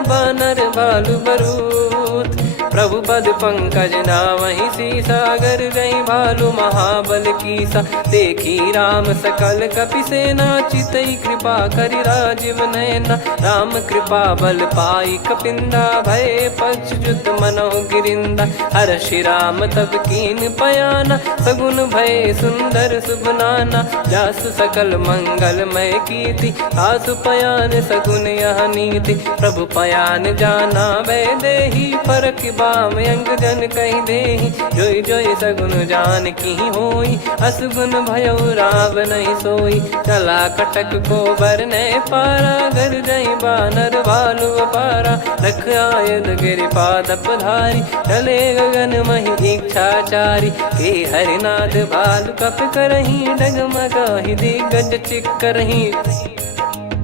बानर बालु बरूत। प्रभु पद पंकज नावहि सीसागर गई भालु महाबल कीसा। देखी राम सकल कपि सेना चितई कृपा करि राजीव नयना। राम कृपा बल पाई कपिंदा भय पक्ष जुत मनो गिरिंदा। हर्षि राम तब कीन पयाना सगुन भय सुंदर शुभ नाना। जासु सकल मंगलमय कीर्ति आसु पयान सगुन यह नीति। प्रभु पयान जाना वै देहि फरक बाम अंग जन कहीं देहि। जोई जोई सगुन जान की होई असगुन भयो राव नहीं सोई। चला कटक को बरने पारा घर जई बानर भालु पारा। रख आयद गिरि पाद पधारी चले गगन मही इच्छाचारी। के हरिनाथ भालु कप करही डगमगाहि दिग्गज चिक्करही।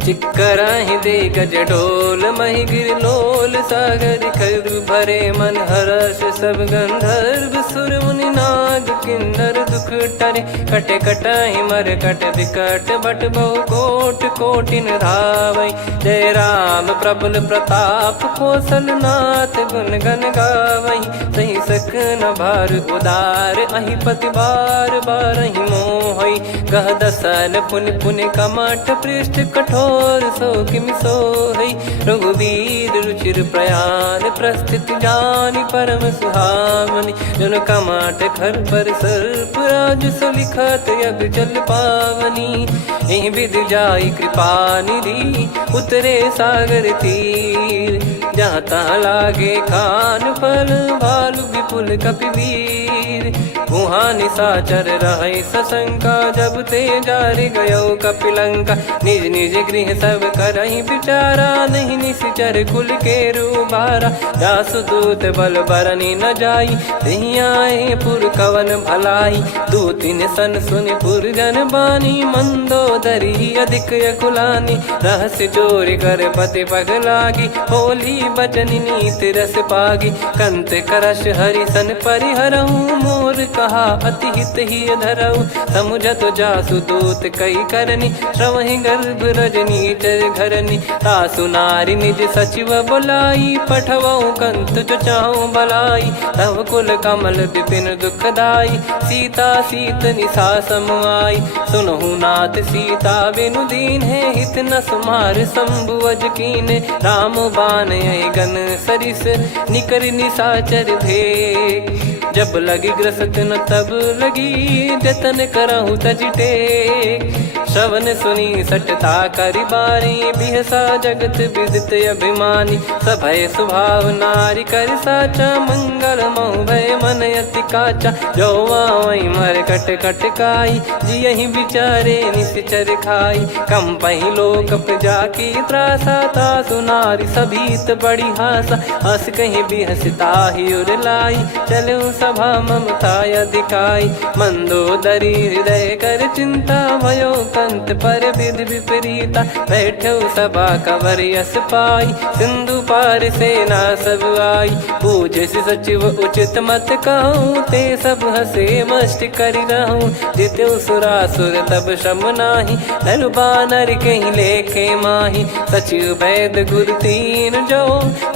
चिक्कराहि दे गज डोल महि गिर लोल सागर खर भरे मन हर्ष सब गंधर्व सुर मुनि नार। नाग किन्नर दुख टरे, कटे कटहि मर कट विकट बट बहु कोट कोटिन धावै। जय राम प्रबल प्रताप कौशलनाथ गुण गण गावै। सही सकन भार उदार अहि पति बार बारहि मोहै। गह दसन पुन पुन कमठ पृष्ठ कठोर सो किमि सोहै। रघुवीर रुचिर प्रयाण प्रस्थित जानि परम सुहावनि। जन कमठ खर पर सर्प राज सलिखत यग जल पावनी। एहि विधि जाई कृपा निधि उतरे सागर तीर। जहाँ तहाँ लागे खान फल भालु विपुल कपिवीर। वहाँ निशाचर रहै सशंका जब ते जारि गयो कपिलंका। निज निज गृह सब करहि विचारा नहीं निश्चर कुल के रूबारा। जासु दूत बल बरनि न जाई तेहि आए पुर कवन भलाई। दूतिन सन सुनि पुर जन बानी मंदोदरी अधिक यकुलानी। रहस्य चोरी कर पति पगलागी होली बचन नीति रस पागी। कंत करश हरिसन परिहरहु मोर कहा अति हित ही धरऊ। समुझत जासु दूत कई करनी श्रवहि गर्भ रजनी चर घरनी। तासु नारी निज सचिव बुलाई पठवऊ कंत जो चाहूं बलाई। तव कुल कमल विपिन दुखदाई सीता सीत निशा समाई। सुनहु नाथ सीता बिनु दीन है हित न सुमार शंभु अज कीने। राम बाण गन सरिस निकर निशाचर भेग। जब लगी ग्रसत न तब लगी जतन करहु तज टेक। श्रवण सुनी सटता करि बारी बिहसा जगत विदित अभिमानी। सभय स्वभाव नारी कर साचा मंगल मऊ भय मन अति काचा। जो आवै मर कट कट काई जियहि विचारे निश्चर खाई। कम पहि लोक जाकी त्रासा तासु नारी सभीत बड़ी हासा। हस कहीं बिहसता ही उर लाई चलऊ सभा ममता अधिकाई। मंदोदरी हृदय कर चिंता भयो कंत पर विधि विपरीता। बैठो सभा कवर यस पाई सिंधु पार सेना सब आई। पूज्य सचिव उचित मत कहूँ ते सब हसे मष्ट करि रहूँ। जित्यु सुरासुर तब श्रम नाही नर बानर कहीं लेखे माही। सचिव वैद गुरु तीन जो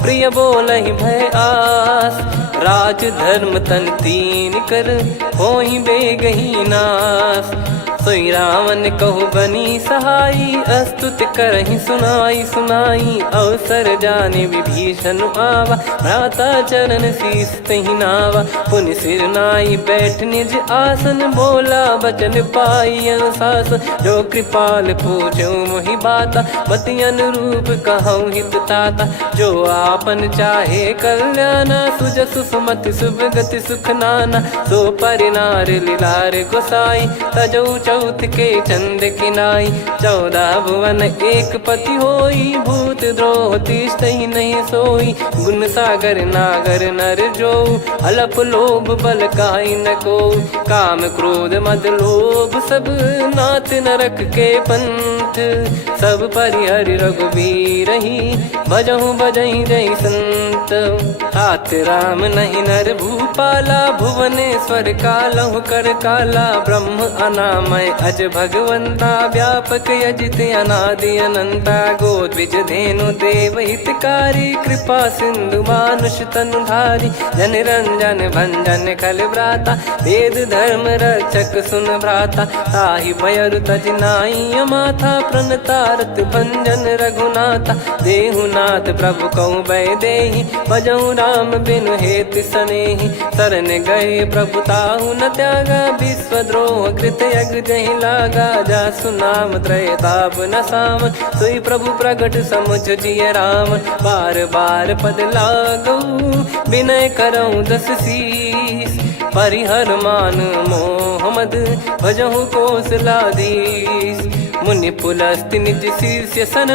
प्रिय बोलहि भय आस। राज धर्म तन तीन कर होई बेगही नास। सोई रावण कहु बनी सहाई अस्तुत करहि सुनाई सुनाई। अवसर जाने विभीषण आवा भ्राता चरण शीस तहि नावा। पुनि सिर नाई बैठ निज आसन बोला बचन पाई अनुशासन। जो कृपाल पूछो मोहि बाता मति अनुरूप कहूँ हित ताता। जो आपन चाहे कल्याणा सुजसु सुमति सुभगति सुख नाना। सो परिनार लीलार गोसाई तजौ चौथ के चंद किनाई। 14 भुवन एक पति होई भूत द्रोह तिष्ठहि नहीं सोई। गुण सागर नागर नर जो अलप लोभ बल काई न को। काम क्रोध मद लोभ सब नाथ नरक के पंथ। सब परिहरि रघुबीर ही भजहु भजहि जय संत। तात राम नहीं नर भूपाला भुवनेश्वर कालहु कर काला। ब्रह्म अनामय अज भगवंता व्यापक यजित अनादि अनंता। गोद्विज धेनु देव हितकारी कृपा सिंधु मानुष तनुधारी। जन रंजन भंजन खल भ्राता वेद धर्म रक्षक सुन भ्राता। ताहि भयरु तज नाई माथा प्रणतारत भंजन रघुनाथा। देहुनाथ प्रभु कहु भय देहि भजहु राम बिनु हेतु सनेहि। शरण गए प्रभु ताहु न त्यागा विश्वद्रोह कृत यज्ञ जहि लागा। जासु नाम त्रय ताप न सावन सोई प्रभु प्रगट समुझ जिय राम। बार बार पद लागऊ विनय करऊँ 10 शीस। परिहर मान मोह मद भजहु कौशलाधीश। मुनि पुलस्त्य निज शिष्य सन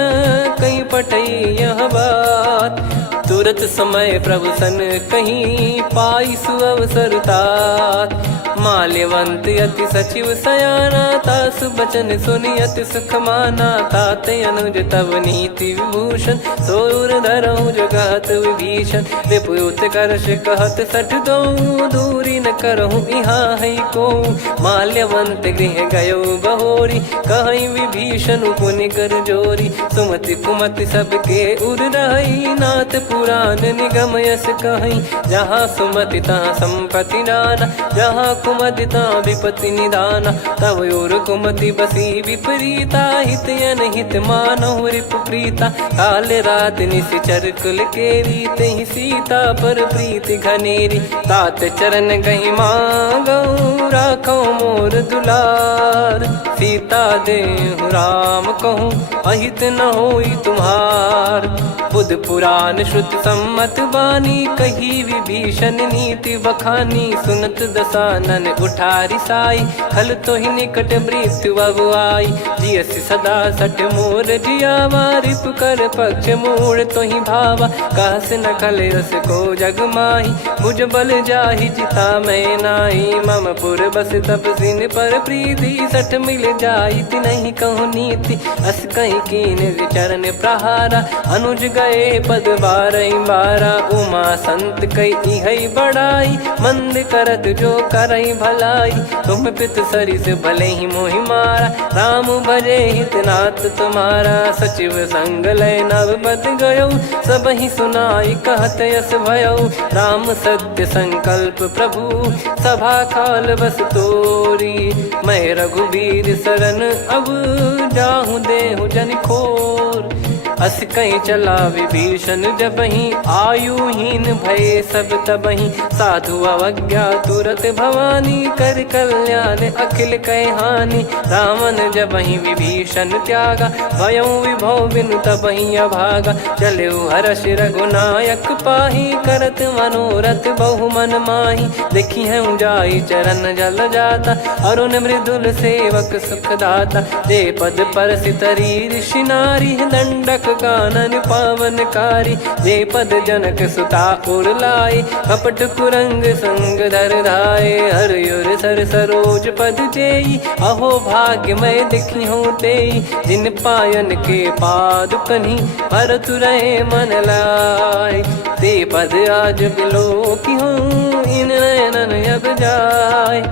कहीं पठई यह बात। तुरत समय प्रभु सन कहीं पाई सुअवसर तात। माल्यवंत अति सचिव सयाना तासु बचन सुनि अति सुख माना। ताते अनुज तव नीति विभूषण सोर धरऊ जगत विभीषण। विपुत करश कहत सठ दो दूरी न करहु यहाँ है को। माल्यवंत गृह गयो बहोरी, कहीं विभीषण पुनि कर जोरी। सुमति कुमति सबके उर रही, नाथ पुराण निगम यस कहीं। जहाँ सुमति तहाँ संपत्ति नाना, जहाँ कुमति तहाँ विपत्ति निदाना। तब और कुमति बसी विपरीता, हित अनहित मानहु रिपु प्रीता। काल रात निश्चर कुल केरी, तहि सीता पर प्रीति घनेरी। तात चरण गही मांगऊ, राखो मोर दुलार। सीता देहु राम कहूँ, अहित न होई तुम्हार। बुध पुराण श्रुत सम्मत बानी, कही विभीषण नीति बखानी। सुनत दसानन उठारी साई, खल तो ही निकट मृत्यु अब आई। जियसि सदा सठ मोर जियावा, रिप कर पक्ष मूड़ तो ही भावा। कहस न खल रस को जग माही, मुझ बल जाहि जिता मैं नाई। मम पुर बस तपसिन पर प्रीति, सठ मिल जाई नहीं कहूँ नीति। अस कहीं कीन चरण प्रहारा, अनुज गए पद बारई बारा। उमा संत कई है बड़ाई, मंद करत जो करई भलाई। तुम पित सरिस भले ही मोहि मारा, राम भजे हित नाथ तुम्हारा। सचिव संग लय नव बद गयो, सब ही सुनाई कहत यस भयो। राम सत्य संकल्प प्रभु, सभा काल बस तोरी। मैं रघुबीर शरण अब, जाहूँ देहु जन खोर। अस कहीं चला विभीषण जबहि, आयुहीन भय सब तबहि। साधु अवज्ञा तुरत भवानी, कर कल्याण अखिल कह हानि। रावण जबहि विभीषण त्यागा, भयउ विभव बिनु तबहि अभागा। चलऊ हर्ष रघुनायक पाही, करत मनोरथ बहु मन माही। देखी है जाई चरण जल जाता, अरुण मृदुल सेवक सुखदाता। जे पद पर सितरी ऋषि नारी, दंडक कानन पावनकारी। जे पद जनक सुता उर लाए, कपट कुरंग संग धर धाये। हरियुर सर सरोज पद जेई, अहो भाग्य मैं दिखी हूँ तेई। जिन पायन के पाद कन्ही, भरत रहे मन लाए। ते पद आज बिलो की हूँ, इन नयनन अब जाय।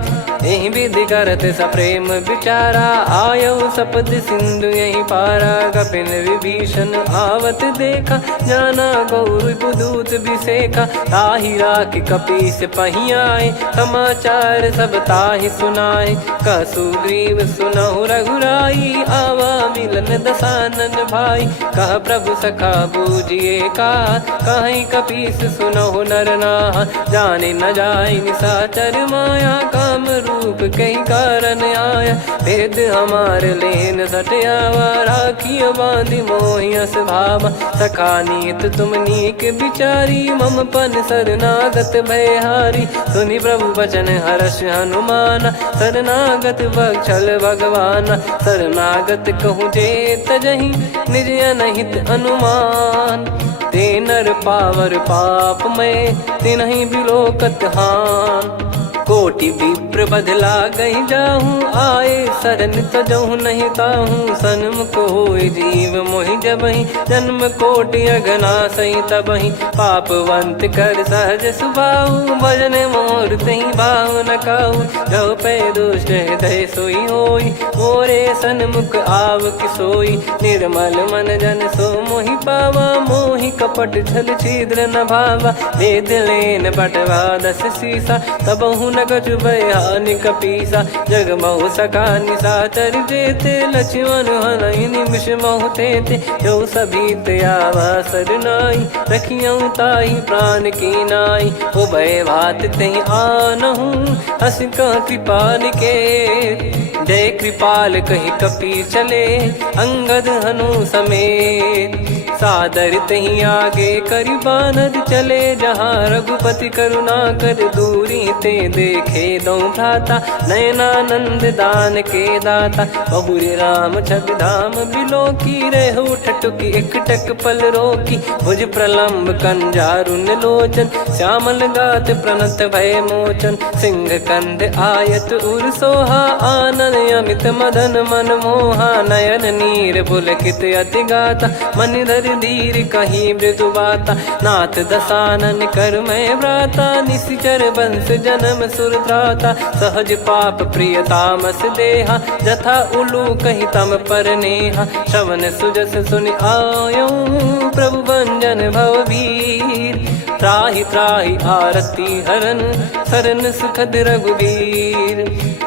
यही विधि करत सप्रेम विचारा, आयऊ सपद सिंधु यही पारा। कपिन विभीषण आवत देखा, जाना गौर बुदूत बिसेखा। ताहि राख कपीस पही आए, समाचार सब ताहि सुनाए। कह सुग्रीव सुनहु रघुराई, आवा मिलन दसानन भाई। कह प्रभु सखा बूझिए का, कहीं कपीस सुनहु नर नाहा। जाने न जाय निशाचर माया, काम रूप कई कारण आया। भेद हमार लेन सटयावा, राखियो बांधि मोहियस भावा। सखा नीत तुम नीक बिचारी, मम पन शरणागत भयहारी। सुनि प्रभु वचन हर्ष हनुमाना, शरणागत बक्षल भगवाना। शरणागत कहूँ जे तजहि, निज अनहित अनुमान। ते नर पावर पाप में, तिन्हि बिलोकत हान। कोटि विप्र बदला गई जाहूँ, आए शरण तजहु नहीं ताहूँ। सन्मुख होय जीव मोहि जबहि, जन्म कोटि अगना सही तबहि। पापवंत कर सहज सुभाऊ, भजन मोर तहि भाव न काहू। जो पै दुष्ट हृदय सोई होई, मोरे सन्मुख आव किसोई। निर्मल मन जन सो मोहि पावा, मोहि कपट छल छिद्र न भावा। वेद लेन बटवा दस सीसा, तबहु न कछु भयानि कपीसा। जग महु सखा निशाचर जेते, लक्ष्मण हनहि निमिष महु तेते। जो सभी त्यावा सरनाई, रखियऊ ताहि प्राण की नाई। उभय भात तहि आनहु, हस कह कृपाल के। जय कृपाल कहि कपी चले, अंगद हनु समेत। सादर तही आगे करि बानर चले, जहाँ रघुपति करुणा कर दूरी ते देखे दो भ्राता। नयनानंद दान के दाता, बहुरी राम छग धाम बिलो की। रेहु ठटुकी एकटक पल रोकी, भुज प्रलम्ब कंजारुन लोचन। श्यामल गात प्रणत भय मोचन, सिंह कंध आयत उर सोहा। आनन अमित मदन मन मोहा, नयन नीर पुलकित अति गाता। मनिधर कर धीर कहीं मृदु बाता, नाथ दसानन कर मैं व्राता, निशिचर बंस जन्म सुर त्राता, सहज पाप प्रिय तामस देहा, जथा उलू कही तम पर नेहा, श्रवण सुजस सुनि आयो प्रभु भंजन भववीर, त्राहि त्राहि आरती हरन सरन सुखद रघुवीर,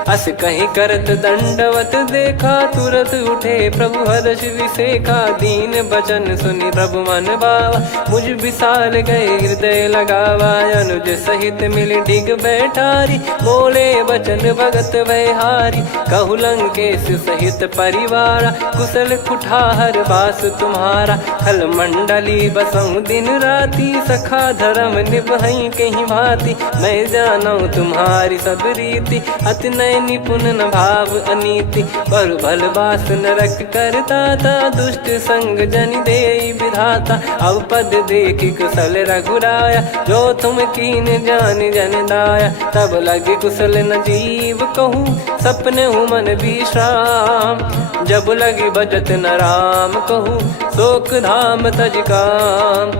अस कहीं करत दंडवत देखा, तुरत उठे प्रभु हर्ष विसेखा, दीन बचन सुनि प्रभु मन भावा, मुझ विशाल गए हृदय लगावा, अनुज सहित मिल डिग बैठारी, बोले बचन भगत वैहारी, कहु लंकेश सहित परिवारा, कुशल कुठार बास तुम्हारा, खल मंडली बसऊं दिन राती, सखा धर्म निभई कहीं भांति, मैं जानू तुम्हारी सब रीति, अति नय निपुण न भाव अनीति, पर भल बास नरक करता था, दुष्ट संग जन दे विधाता, अब पद देखी कुशल रघुराया, जो तुम कीन जान जन दाया, तब लगे कुशल न जीव कहूँ, सपने हूँ मन विश्राम, जब लगी बजत न राम कहूँ, शोक धाम तज काम,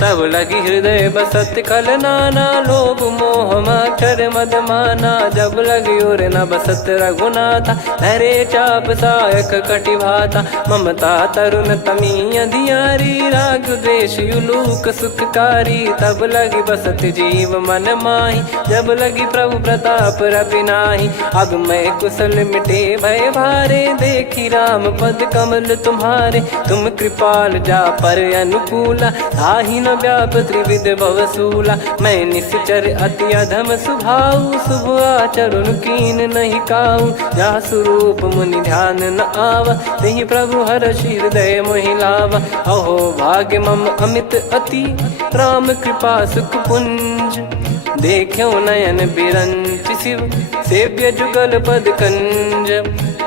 तब लगी हृदय बसत खल नाना, लोभ मोह मक्षर मद माना, जब लगी और न बसत रघुनाथा, धरे चाप सायक कटि भाता, ममता तरुण तमी अधियारी, राग द्वेष युलूक सुखकारी, तब लगी बसत जीव मन माही, जब लगी प्रभु प्रताप रवि नाही, अब मैं कुशल मिटे भय भारे, देखी राम पद कमल तुम्हारे, तुम कृपाल जा पर अनुकूला, ताहि न व्याप त्रिविध भवसूला, मैं निश्चर अति अधम सुभाऊ, शुभ आचरण कीन नहीं काऊ, जा स्वरूप मुनि ध्यान न आवा, तेहि प्रभु हर्ष हृदय मोहि लावा, अहो भाग्य मम अमित अति, राम कृपा सुख पुंज, देखो नयन बिरंच शिव, सेव्य जुगल पद कंज,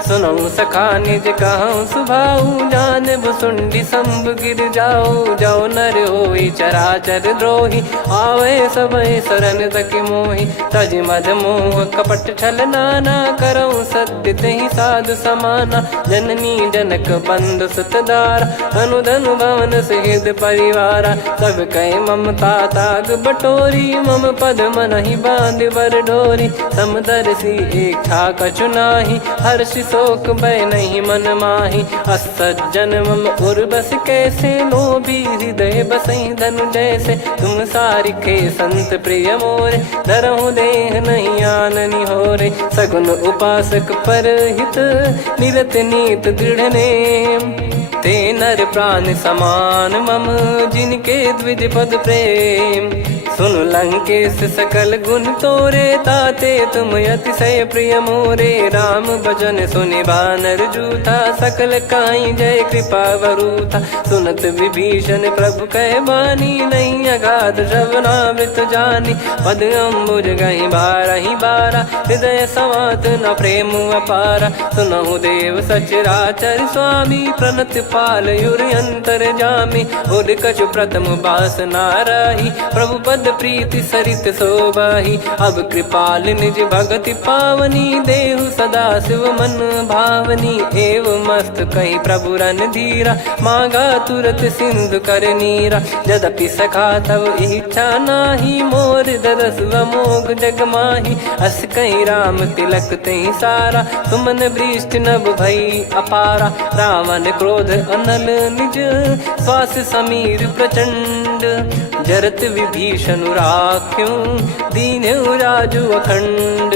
सुनऊ सखा निज कहूँ सुभाऊ, जान भुसुंडी संभ गिर जाओ, जाओ नर होई चराचर द्रोही, आवे सबय शरण तक मोहि, तज मद मोह कपट छल नाना, करऊँ सत्य तेहि साधु समाना, जननी जनक बंधु सुतदारा, अनु धनु भवन सहित परिवारा, सब कहे ममता ताग बटोरी, मम पद मनहि बांध बर डोरी, समदर्शी इच्छा कछु नाही, हर्ष शोक भय नहीं मन माही, असज्जन मम उर्वश कैसे, लोभी हृदय बसई धनु जैसे, तुम सारिखे संत प्रिय मोरे, धरहु देह नहीं आननि होरे, सगुन उपासक पर हित, निरत नीत दृढ़ नेम, ते नर प्राण समान मम, जिनके द्विज पद प्रेम, सुन लंकेश सकल गुण तोरे, ताते तुम अतिशय प्रिय मोरे, राम भजन सुनि बानर जूथा, सकल काई जय कृपा वरूथा, सुनत विभीषण प्रभु कह बानी, नहीं अगाध श्रवणामृत जानी, पद अम्बुज गहि बारहि बारा, हृदय समात न प्रेम अपारा, सुनहु देव सचराचर स्वामी, प्रणत पाल युर अंतर जामी, उद कछु प्रथम बास नाराही, प्रभु पद प्रीति सरित शोभाही, अब कृपाल निज भगति पावनी, देहु सदा शिव मन भावनी, एव मस्त कही प्रभु रन धीरा, मांगा तुरत सिंधु कर नीरा, यद्यपि सखा तब इच्छा नाही, मोर दरस अमोघ जग माही, अस कहीं राम तिलक तहि सारा, सुमन वृष्ट नभ भई अपारा, रावण क्रोध अनल निज, श्वास समीर प्रचंड, जरत विभीषण राख्यों, दीन्हु राजु अखंड,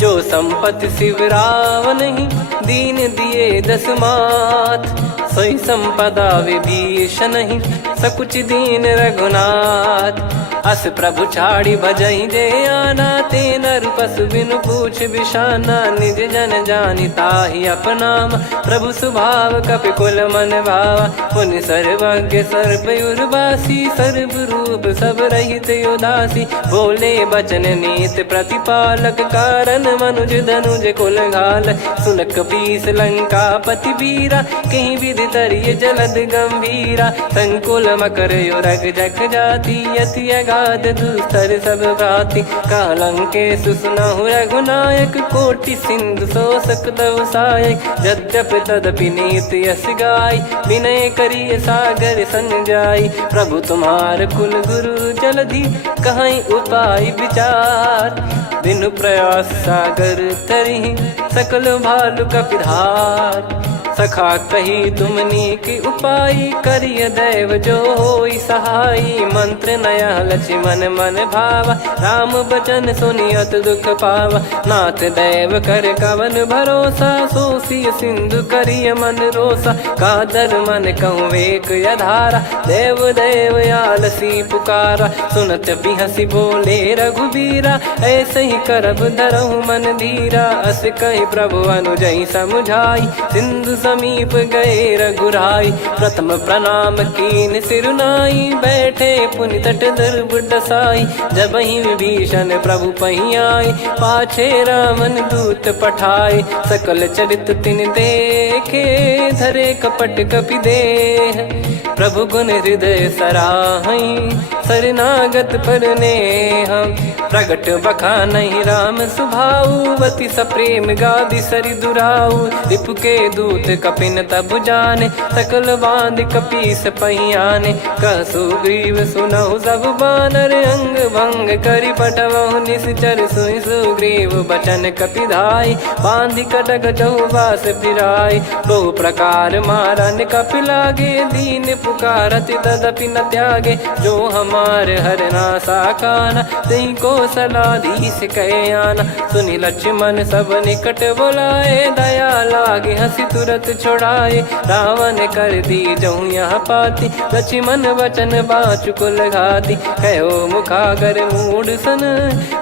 जो संपत्ति शिव रावण ही, दीन दिए दस मात, सोई संपदा विभीषण ही, सकुच दीन रघुनाथ, अस प्रभु छाड़ी भजई जे आना, ते नर पशु बिनु पूछ बिशाना, निज जन जानि ताहि अपनाम, प्रभु स्वभाव कपि कुल मन भावा, मुनि सर्वज्ञ सर्वयुर्वासी, सर्व रूप सब रहित उदासी, बोले बचन नीत प्रतिपालक, कारण मनुज धनुज कुल घाल, सुन कपीस लंका पति वीरा, कहीं विधि तरिय जलद गंभीरा, संकुल मकर युरग जख जाति, यति गाद दुस्तर सब भांति कालंके सुसुनहु रघुनायक कोटि सिंधु शोषक तव सहायक यद्यपि तदपि नीत यस गाय विनय करिय सागर सन जाई प्रभु तुम्हार कुल गुरु जलधि कहीं उपाय विचार बिनु प्रयास सागर तरिहि सकल भालु कपिधार सखा कही तुमनी की उपाय करिय दैव जो होई सहाई मंत्र नया लक्ष्मण मन भावा राम बचन सुनियत दुख पावा नाथ दैव कर कवन भरोसा सोसिय सिंधु करिय मन रोसा कादर मन कहूँ वेक यधारा देव देव आलसी पुकारा सुनत बिहसी बोले रघुबीरा ऐसे ही करब धरहु मन धीरा अस कही प्रभु अनुजई समुझाई सिंधु समीप गए रघुराई प्रथम प्रणाम कीन सिरुनाई बैठे पुनि तट दर्भ डसाई जब ही विभीषण प्रभु पही आए पाछे रामन दूत पठाए सकल चरित तिन देखे धरे कपट कपि देह प्रभु गुण हृदय सराहई शरणागत पर नेह प्रगट बखानहि राम सुभाऊ वति सप्रेम गादि सरि दुराऊ रिपु के दूत कपिन तब जाने सकल बांध कपीस पहियाने कह सुग्रीव सुनहु सब बानर अंग भंग करि पटवहु निश्चर सुनि सुग्रीव बचन कपिधाई बांधि कटक चहुबास फिराई बहु प्रकार मारन कपि लागे दीन पुकारति तदपि न त्यागे जो हमार हरना साकाना तई को सलाधीश कहे आना सुनि लक्ष्मण सब निकट बुलाए दया लागे हंसी तुरत छोड़ाए रावण कर दी जहूँ यहाँ पाती लक्ष्मण वचन बाचु कुल घाती कहो मुखागर मूड सन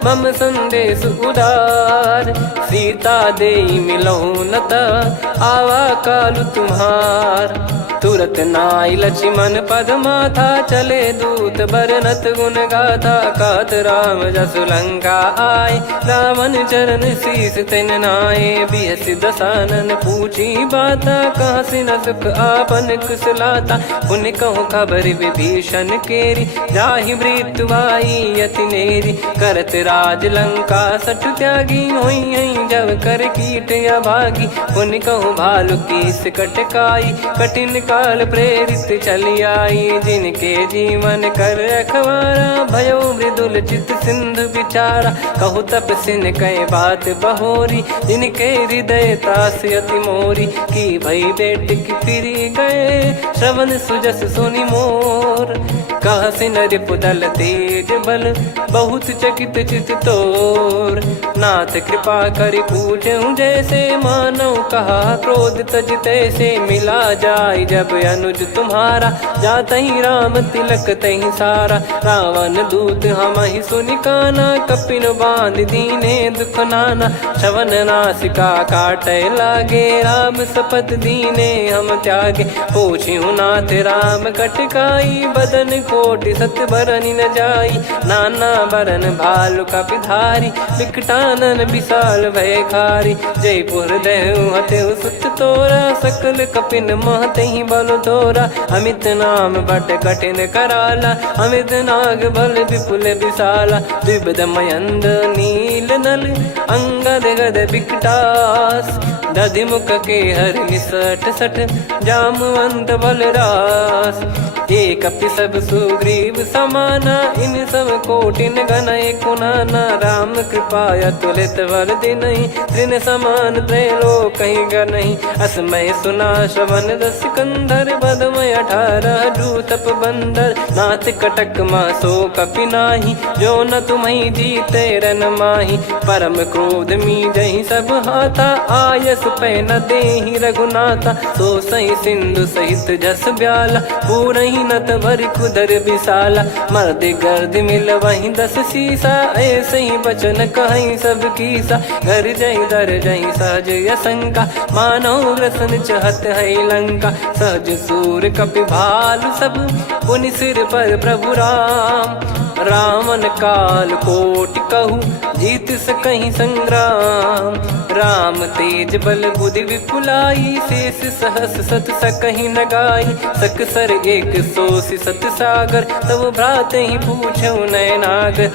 मम संदेश उदार सीता देई मिलहु नता आवा कालु तुम्हार तुरत नाई लक्ष्मण पद माथा चले दूत बरनत गुण गाथा कात राम जसु लंका आए रावण चरण शीस तिन नाये बिहसि दसानन पूछी बाता कहाँ से न सुख आपन कुशलाता पुन कहूँ खबर विभीषण केरी जाहि मृत्यु आई यति नेरी करत राज लंका सठ त्यागी होई जब कर कीट अभागी पुन कहूँ भालु कीस कटकाई कठिन काल प्रेरित चली आई जिनके जीवन कर रखवारा भयो मृदुल चित सिंधु विचारा कहु तप सिन कई बात बहोरी जिनके हृदय तास अति मोरी की भई बेट की फिरी गए श्रवण सुजस सुनि मोर कह सिन रिपुदल तेज बल बहुत चकित चित तोर नाथ कृपा करि पूछूं जैसे मानव कहा क्रोध तज तैसे मिला जाय जब अनुज तुम्हारा जात ही राम तिलक तही सारा रावण दूत हम ही सुनि काना कपिन बांध दीने दुख नाना श्रवण नासिका काटे लागे राम सपत दीने हम त्यागे पूछूं नाथ राम कटकाई बदन कोटि सत बरनि न जाई नाना बरन भालु कपिधारी विकटानन विशाल भय खारी जयपुर देहु हतेउ सुत तोरा सकल कपिन महतहि बल तोरा अमित नाम बट कठिन कराला अमित नाग बल विपुल विशाला द्विपद मयंद नील नल अंगद गद विकटास दधि मुख के हर निसठ सठ जामवंत बलरास एक अपि सब सुग्रीव समाना इन सब कोटिन गनय कुनाना राम कृपा अतुलित बल दिनहि त्रिन समान त्रैलोक कहीं गनहि असमय सुना श्रवण दस कंधर बदमय 18 जूतप बंदर नाथ कटक मासो कपि नाही जो न तुम्हि जीते रन माही परम क्रोध मी जहि सब हाथा आयस पै न देहि रघुनाथा सो सही सिंधु सहित जस ब्याला पूरहि नत भरि कुदर विशाला मर्द गर्द मिल वहीं 10 सीसा ऐसे ही बचन कहीं सब कीसा घर जहि दर जहि सहज यसंका मानव रसन चहत है लंका सहज सूर कपि भालु सब पुनि सिर पर प्रभु राम रामन काल कोटि कहु जीत सकहि संग्राम। राम तेज बल बुद्धि विपुलाई शेष सहस सत सकहि न गाई। सकसर एक सोषि सत सागर तब भ्रात ही पूछऊ नयनागर।